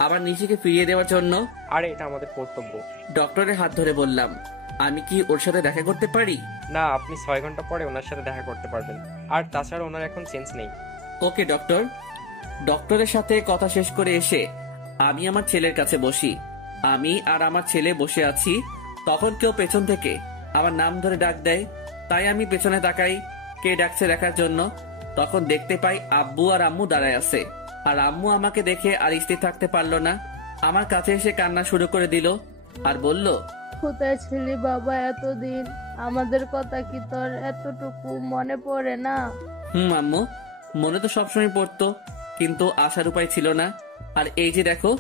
আমার নিশিকে ফিরিয়ে দেওয়ার জন্য। আরে এটা আমাদের কর্তব্য। ডক্টরের হাত ধরে বললাম, আমি কি ওর সাথে দেখা করতে পারি? না, আপনি 6 ঘন্টা পরে ওনার সাথে দেখা করতে পারবেন, আর তাছাড়া ওনার এখন সেন্স নেই। ওকে ডক্টর। ডক্টরের সাথে কথা শেষ করে এসে আমি আমার ছেলের কাছে বসি। আমি আর আমার ছেলে বসে আছি, তখন কেউ পেছন থেকে আমার নাম ধরে ডাক দেয়। তাই আমি পেছনে তাকাই কে ডাকছে দেখার জন্য। তখন দেখতে পাই আব্বু আর আম্মু দাঁড়ায় আছে। আর আম্মু আমাকে দেখে আর স্থির থাকতে পারলো না, আমার কাছে এসে কান্না শুরু করে দিল আর বলল, কোথায় ছিলি বাবা এতদিন? আমাদের কথা কি তোর এতটুকু মনে পড়ে না? আম্মু, মনে তো সবসময় পড়তো, কিন্তু আসার উপায় ছিল না। আর এই যে দেখো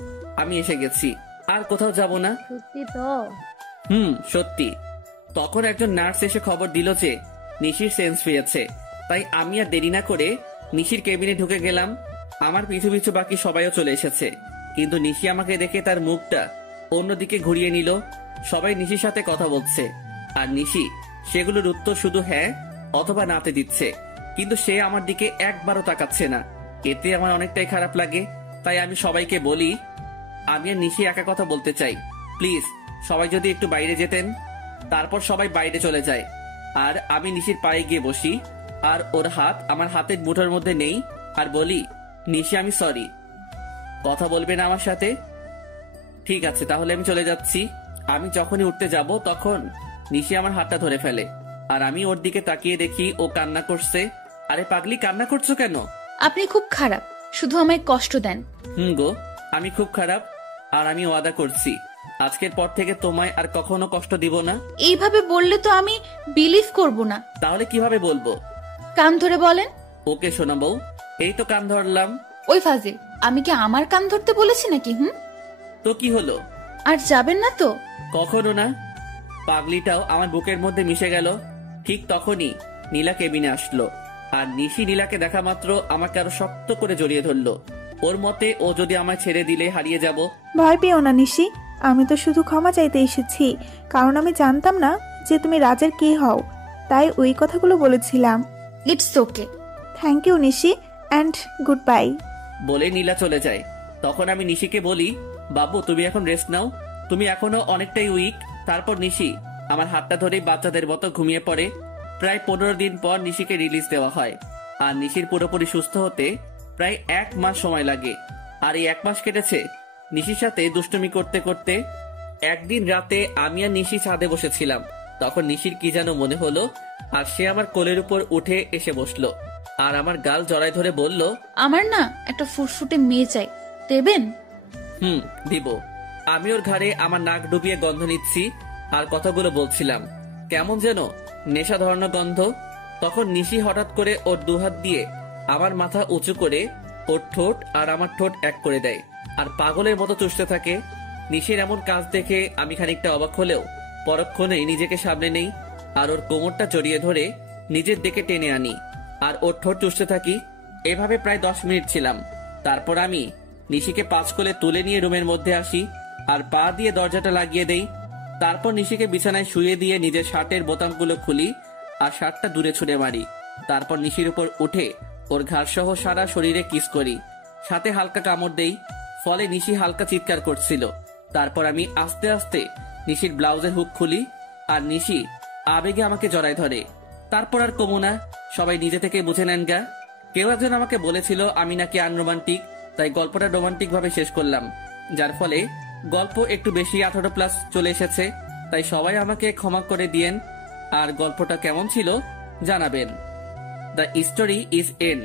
আমি এসে গেছি, আর কোথাও যাব না। সত্যি তো? সত্যি। তখন একজন নার্স এসে খবর দিল যে নিশির সেন্স ফিরেছে। তাই আমি আর দেরি না করে নিশির কেবিনে ঢুকে গেলাম। আমার পিছু পিছু বাকি সবাইও চলে এসেছে, কিন্তু নিশি আমাকে দেখে তার মুখটা অন্যদিকে ঘুরিয়ে নিল। সবাই নিশির সাথে কথা বলছে, আর নিশি সেগুলোর উত্তর শুধু হ্যাঁ অথবা নাতে দিচ্ছে, কিন্তু সে আমার দিকে একবারও তাকাচ্ছে না। এতে আমার অনেকটাই খারাপ লাগে। তাই আমি সবাইকে বলি, আমি আর নিশি একা কথা বলতে চাই, প্লিজ সবাই যদি একটু বাইরে যেতেন। তারপর সবাই বাইরে চলে যায়, আর আমি নিশির পায়ে গিয়ে বসি, আর ওর হাত আমার হাতের মুঠোর মধ্যে নেই, আর বলি, নিশি আমি সরি, কথা বলবে না আমার সাথে? ঠিক আছে, তাহলে আমি চলে যাচ্ছি। আমি যখনই উঠতে যাব তখন নিশি আমার হাতটা ধরে ফেলে, আর আমি ওর দিকে তাকিয়ে দেখি ও কান্না করছে। আরে পাগলি, কান্না করছো কেন? আপনি খুব খারাপ, শুধু আমায় কষ্ট দেন। গো, আমি খুব খারাপ, আর আমি ওয়াদা করছি আজকের পর থেকে তোমায় আর কখনো কষ্ট দিব না। এইভাবে বললে তো আমি বিলিভ করব না। তাহলে কিভাবে বলবো? কান ধরে বলেন। ওকে শোনা বউ, এই তো কান ধরলাম। ওই ফাজিল, আমি কি আমার কান ধরতে বলেছি নাকি? তো কি হলো? আর যাবেন না তো? কখনো না। পাগলিটাও আমার বুকের মধ্যে মিশে গেল। ঠিক তখনই নীলা কেবিনে আসলো, আর নিশি নীলাকে দেখা মাত্র আমাকে আরো শক্ত করে জড়িয়ে ধরলো। ওর মতে ও যদি আমায় ছেড়ে দিলে হারিয়ে যাব। ভয় পেও না নিশি, আমি তো শুধু ক্ষমা চাইতে এসেছি, কারণ আমি জানতাম না যে তুমি রাজের কে হও, তাই ওই কথাগুলো বলেছিলাম। It's okay. Thank you Nishi, and goodbye. বলে নীলা চলে যায়। তখন আমি নিশিকে বলি, বাবু তুমি এখন রেস্ট নাও, তুমি এখনো অনেকটাই উইক। তারপর নিশি আমার হাতটা ধরেই বাচ্চাদের মতো ঘুমিয়ে পড়ে। প্রায় 15 দিন পর নিশিকে রিলিজ দেওয়া হয়, আর নিশির পুরোপুরি সুস্থ হতে প্রায় 1 মাস সময় লাগে। আর এই 1 মাস কেটেছে নিশির সাথে দুষ্টুমি করতে করতে। একদিন রাতে আমি আর নিশি ছাদে বসেছিলাম, তখন নিশির কি যেন মনে হলো, আর সে আমার কোলের উপর উঠে এসে বসলো, আর আমার গাল জড়ায় ধরে বলল, আমার না একটা ফুটফুটে মেয়ে চাই, দেবেন? দিব। আমি ওর ঘাড়ে আমার নাক ডুবিয়ে গন্ধ নিচ্ছি আর কথাগুলো বলছিলাম, কেমন যেন নেশা ধরানো গন্ধ। তখন নিশি হঠাৎ করে ওর দুহাত দিয়ে আমার মাথা উঁচু করে ওর ঠোঁট আর আমার ঠোঁট এক করে দেয়, আর পাগলের মতো চুষতে থাকে। নিশির এমন কাজ দেখে আমি খানিকটা অবাক হলেও পরক্ষণেই নিজেকে সামনে নেই, আর ওর কোমরটা জড়িয়ে ধরে নিজের দিকে টেনে আনি, আর ওর ঠোঁট চুষতে থাকি। এভাবে প্রায় 10 মিনিট ছিলাম। তারপর আমি নিশিকে 5 কোলে তুলে নিয়ে রুমের মধ্যে আসি, আর পা দিয়ে দরজাটা লাগিয়ে দেই। তারপর নিশিকে বিছানায় শুয়ে দিয়ে নিজের শার্টের বোতামগুলো খুলি আর শার্টটা দূরে ছুঁড়ে মারি। তারপর নিশির উপর উঠে ওর ঘাড় সহ সারা শরীরে কিস করি, সাথে হালকা কামড় দেই, ফলে নিশি হালকা চিৎকার করছিল। তারপর আমি আস্তে আস্তে নিশির ব্লাউজের হুক খুলি, আর নিশি আবেগে আমাকে জড়ায় ধরে। তারপর আর কমু না, সবাই নিজে থেকে বুঝে নেন গা। কেউ একজন আমাকে বলেছিল আমি নাকি আনরোমান্টিক, তাই গল্পটা রোমান্টিক ভাবে শেষ করলাম, যার ফলে গল্প একটু বেশি 18+ চলে এসেছে। তাই সবাই আমাকে ক্ষমা করে দিয়েন, আর গল্পটা কেমন ছিল জানাবেন। The story is and.